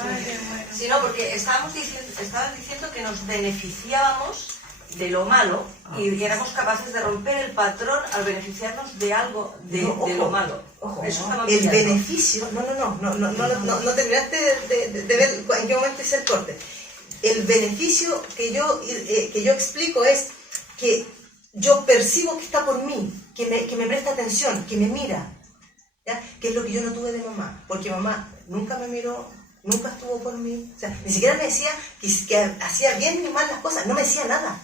Sí, no, porque estaban diciendo que nos beneficiábamos de lo malo y que éramos capaces de romper el patrón al beneficiarnos de algo de lo malo. Ojo, Eso estamos el pillando. beneficio, no terminaste de ver en qué momento hice el corte. El beneficio que yo explico es que yo percibo que está por mí, que me presta atención, que me mira, ¿ya? Que es lo que yo no tuve de mamá, porque mamá nunca me miró, nunca estuvo por mí, o sea, ni siquiera me decía que hacía bien ni mal las cosas, no me decía nada.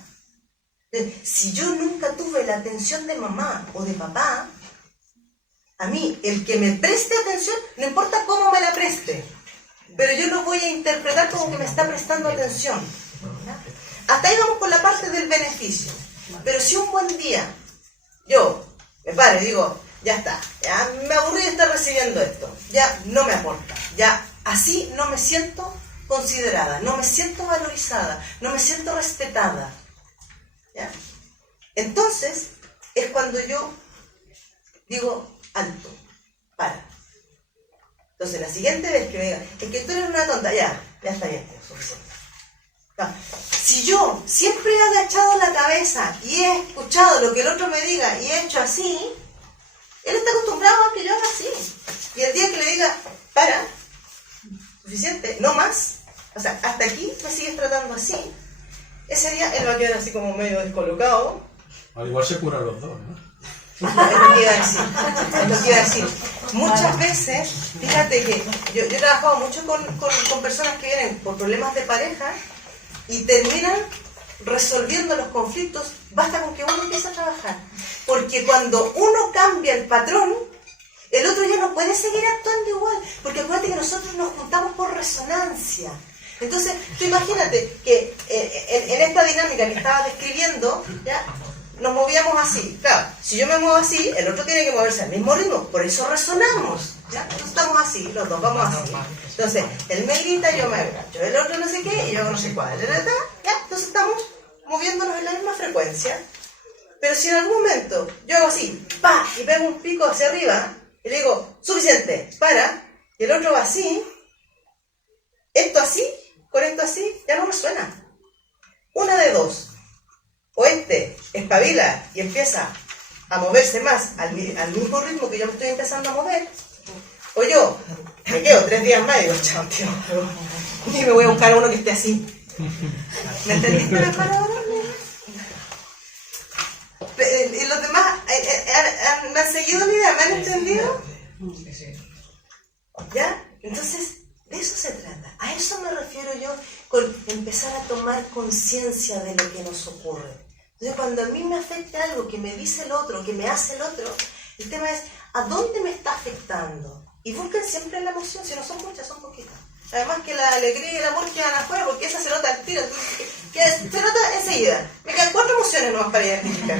Si yo nunca tuve la atención de mamá o de papá, a mí el que me preste atención, no importa cómo me la preste, pero yo lo voy a interpretar como que me está prestando atención, ¿ya? Hasta ahí vamos con la parte del beneficio. Pero si un buen día yo me paro y digo, ya está, ya me aburrí de estar recibiendo esto, ya no me aporta, ya así no me siento considerada, no me siento valorizada, no me siento respetada, ¿ya? Entonces es cuando yo digo, alto, para. Entonces la siguiente vez que me digan, es que tú eres una tonta, ya está bien, suficiente. Si yo siempre he agachado la cabeza y he escuchado lo que el otro me diga y he hecho así, él está acostumbrado a que yo haga así. Y el día que le diga, para, suficiente, no más, o sea, hasta aquí me sigues tratando así, ese día él va a quedar así como medio descolocado. Al igual se curan los dos, ¿no? Es lo que iba a decir, es lo que iba a decir. Muchas veces, fíjate que yo he trabajado mucho con personas que vienen por problemas de pareja y terminan resolviendo los conflictos, basta con que uno empiece a trabajar. Porque cuando uno cambia el patrón, el otro ya no puede seguir actuando igual. Porque acuérdate que nosotros nos juntamos por resonancia. Entonces, tú imagínate que en esta dinámica que estaba describiendo, ¿ya? Nos movíamos así. Claro, si yo me muevo así, el otro tiene que moverse al mismo ritmo, por eso resonamos, ¿ya? Entonces estamos así, los dos vamos así. Entonces, él me grita, yo me agacho, el otro no sé qué, y yo no sé cuál, ¿ya? Entonces estamos moviéndonos en la misma frecuencia. Pero si en algún momento yo hago así, ¡pa! Y pego un pico hacia arriba, y le digo, suficiente, para, y el otro va así, esto así, con esto así, ya no resuena. Una de dos. O este espabila y empieza a moverse más al mismo ritmo que yo me estoy empezando a mover, o yo me quedo 3 días más y digo, chao, tío, y me voy a buscar a uno que esté así. ¿Me entendiste mejor ahora? ¿Y los demás me han seguido la idea? ¿Me han entendido? ¿Ya? Entonces, de eso se trata. A eso me refiero yo con empezar a tomar conciencia de lo que nos ocurre. Entonces, cuando a mí me afecta algo que me dice el otro, que me hace el otro, el tema es, ¿a dónde me está afectando? Y busquen siempre la emoción, si no son muchas, son poquitas. Además que la alegría y el amor quedan afuera, porque esa se nota al tiro, se nota enseguida. Me quedan 4 emociones nomás para identificar,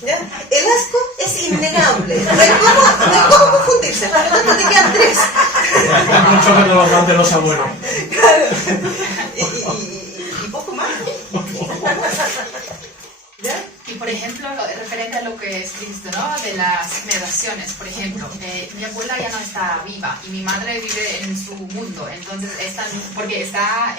¿ya? El asco es innegable, no hay cómo confundirse, por lo tanto te quedan 3. Mucho que bastante los abuelos. Claro. Y poco más. ¿Ya? Y por ejemplo, referente a lo que escribiste, ¿no? De las generaciones, por ejemplo, mi abuela ya no está viva y mi madre vive en su mundo, entonces porque está,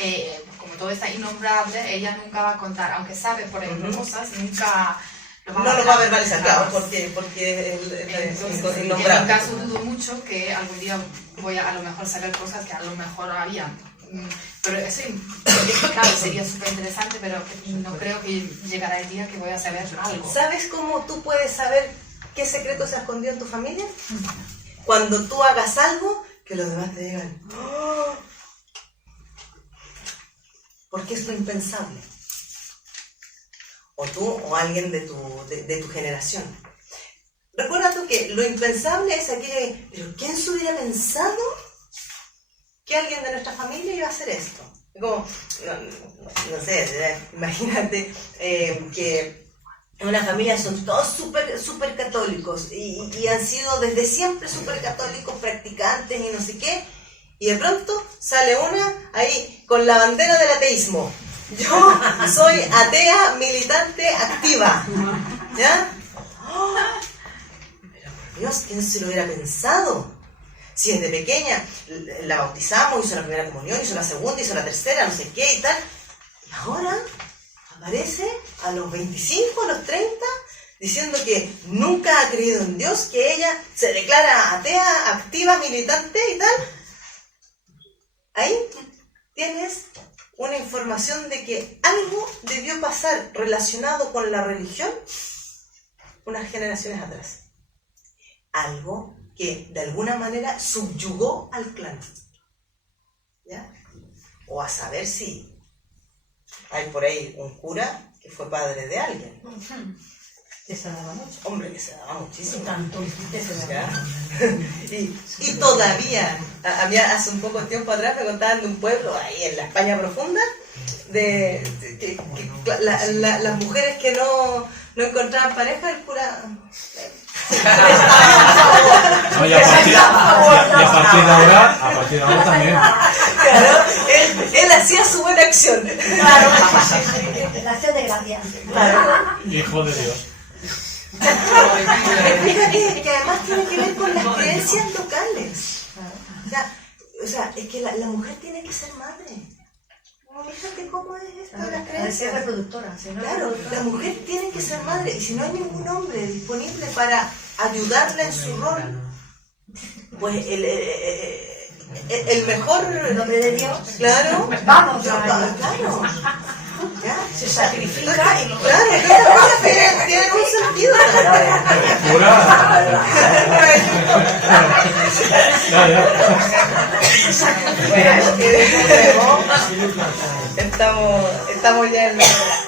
como todo está innombrable, ella nunca va a contar, aunque sabe, por ejemplo, cosas, nunca lo va a No lo va a verbalizar, claro, entonces, porque es en innombrable. mi caso dudo mucho que algún día voy a lo mejor saber cosas que a lo mejor había. Pero eso, claro, sería súper interesante, pero no creo que llegará el día que voy a saber algo. ¿Sabes cómo tú puedes saber qué secreto se ha escondido en tu familia? Cuando tú hagas algo que los demás te digan, ¡oh! Porque es lo impensable. O tú o alguien de tu generación. Recuerda tú que lo impensable es aquello, pero ¿quién se hubiera pensado que alguien de nuestra familia iba a hacer esto? Como, no sé, imagínate que en una familia son todos súper católicos y han sido desde siempre súper católicos, practicantes y no sé qué, y de pronto sale una ahí con la bandera del ateísmo. Yo soy atea militante activa. ¿Ya? ¡Oh! Pero por Dios, ¿quién se lo hubiera pensado? Si desde pequeña la bautizamos, hizo la primera comunión, hizo la segunda, hizo la tercera, no sé qué y tal. Y ahora aparece a los 25, a los 30, diciendo que nunca ha creído en Dios, que ella se declara atea, activa, militante y tal. Ahí tienes una información de que algo debió pasar relacionado con la religión unas generaciones atrás. Algo que de alguna manera subyugó al clan. ¿Ya? O a saber si hay por ahí un cura que fue padre de alguien. Que se daba mucho. Hombre, que se daba Y muchísimo. tanto que se daba. ¿Ya? Y todavía, a mí hace un poco tiempo atrás me contaban de un pueblo ahí en la España profunda, que las mujeres que no encontraban pareja, el cura... No, y a partir de ahora también. Claro, él hacía su buena acción. Claro, la acción de gracia. Claro. Hijo de Dios. Fíjate que además tiene que ver con las creencias locales. O sea, es que la mujer tiene que ser madre. No, fíjate cómo es esto de las Es creencias. reproductora. Si no es Claro, reproductora, la mujer tiene que ser madre y si no hay ningún hombre disponible para ayudarla en su rol, pues el mejor... el nombre de Dios. Claro, Vamos, claro. Ya, se sacrifica y lo claro, tiene un sentido también. Cura. Ya, ya. Bueno, estamos ya en la hora.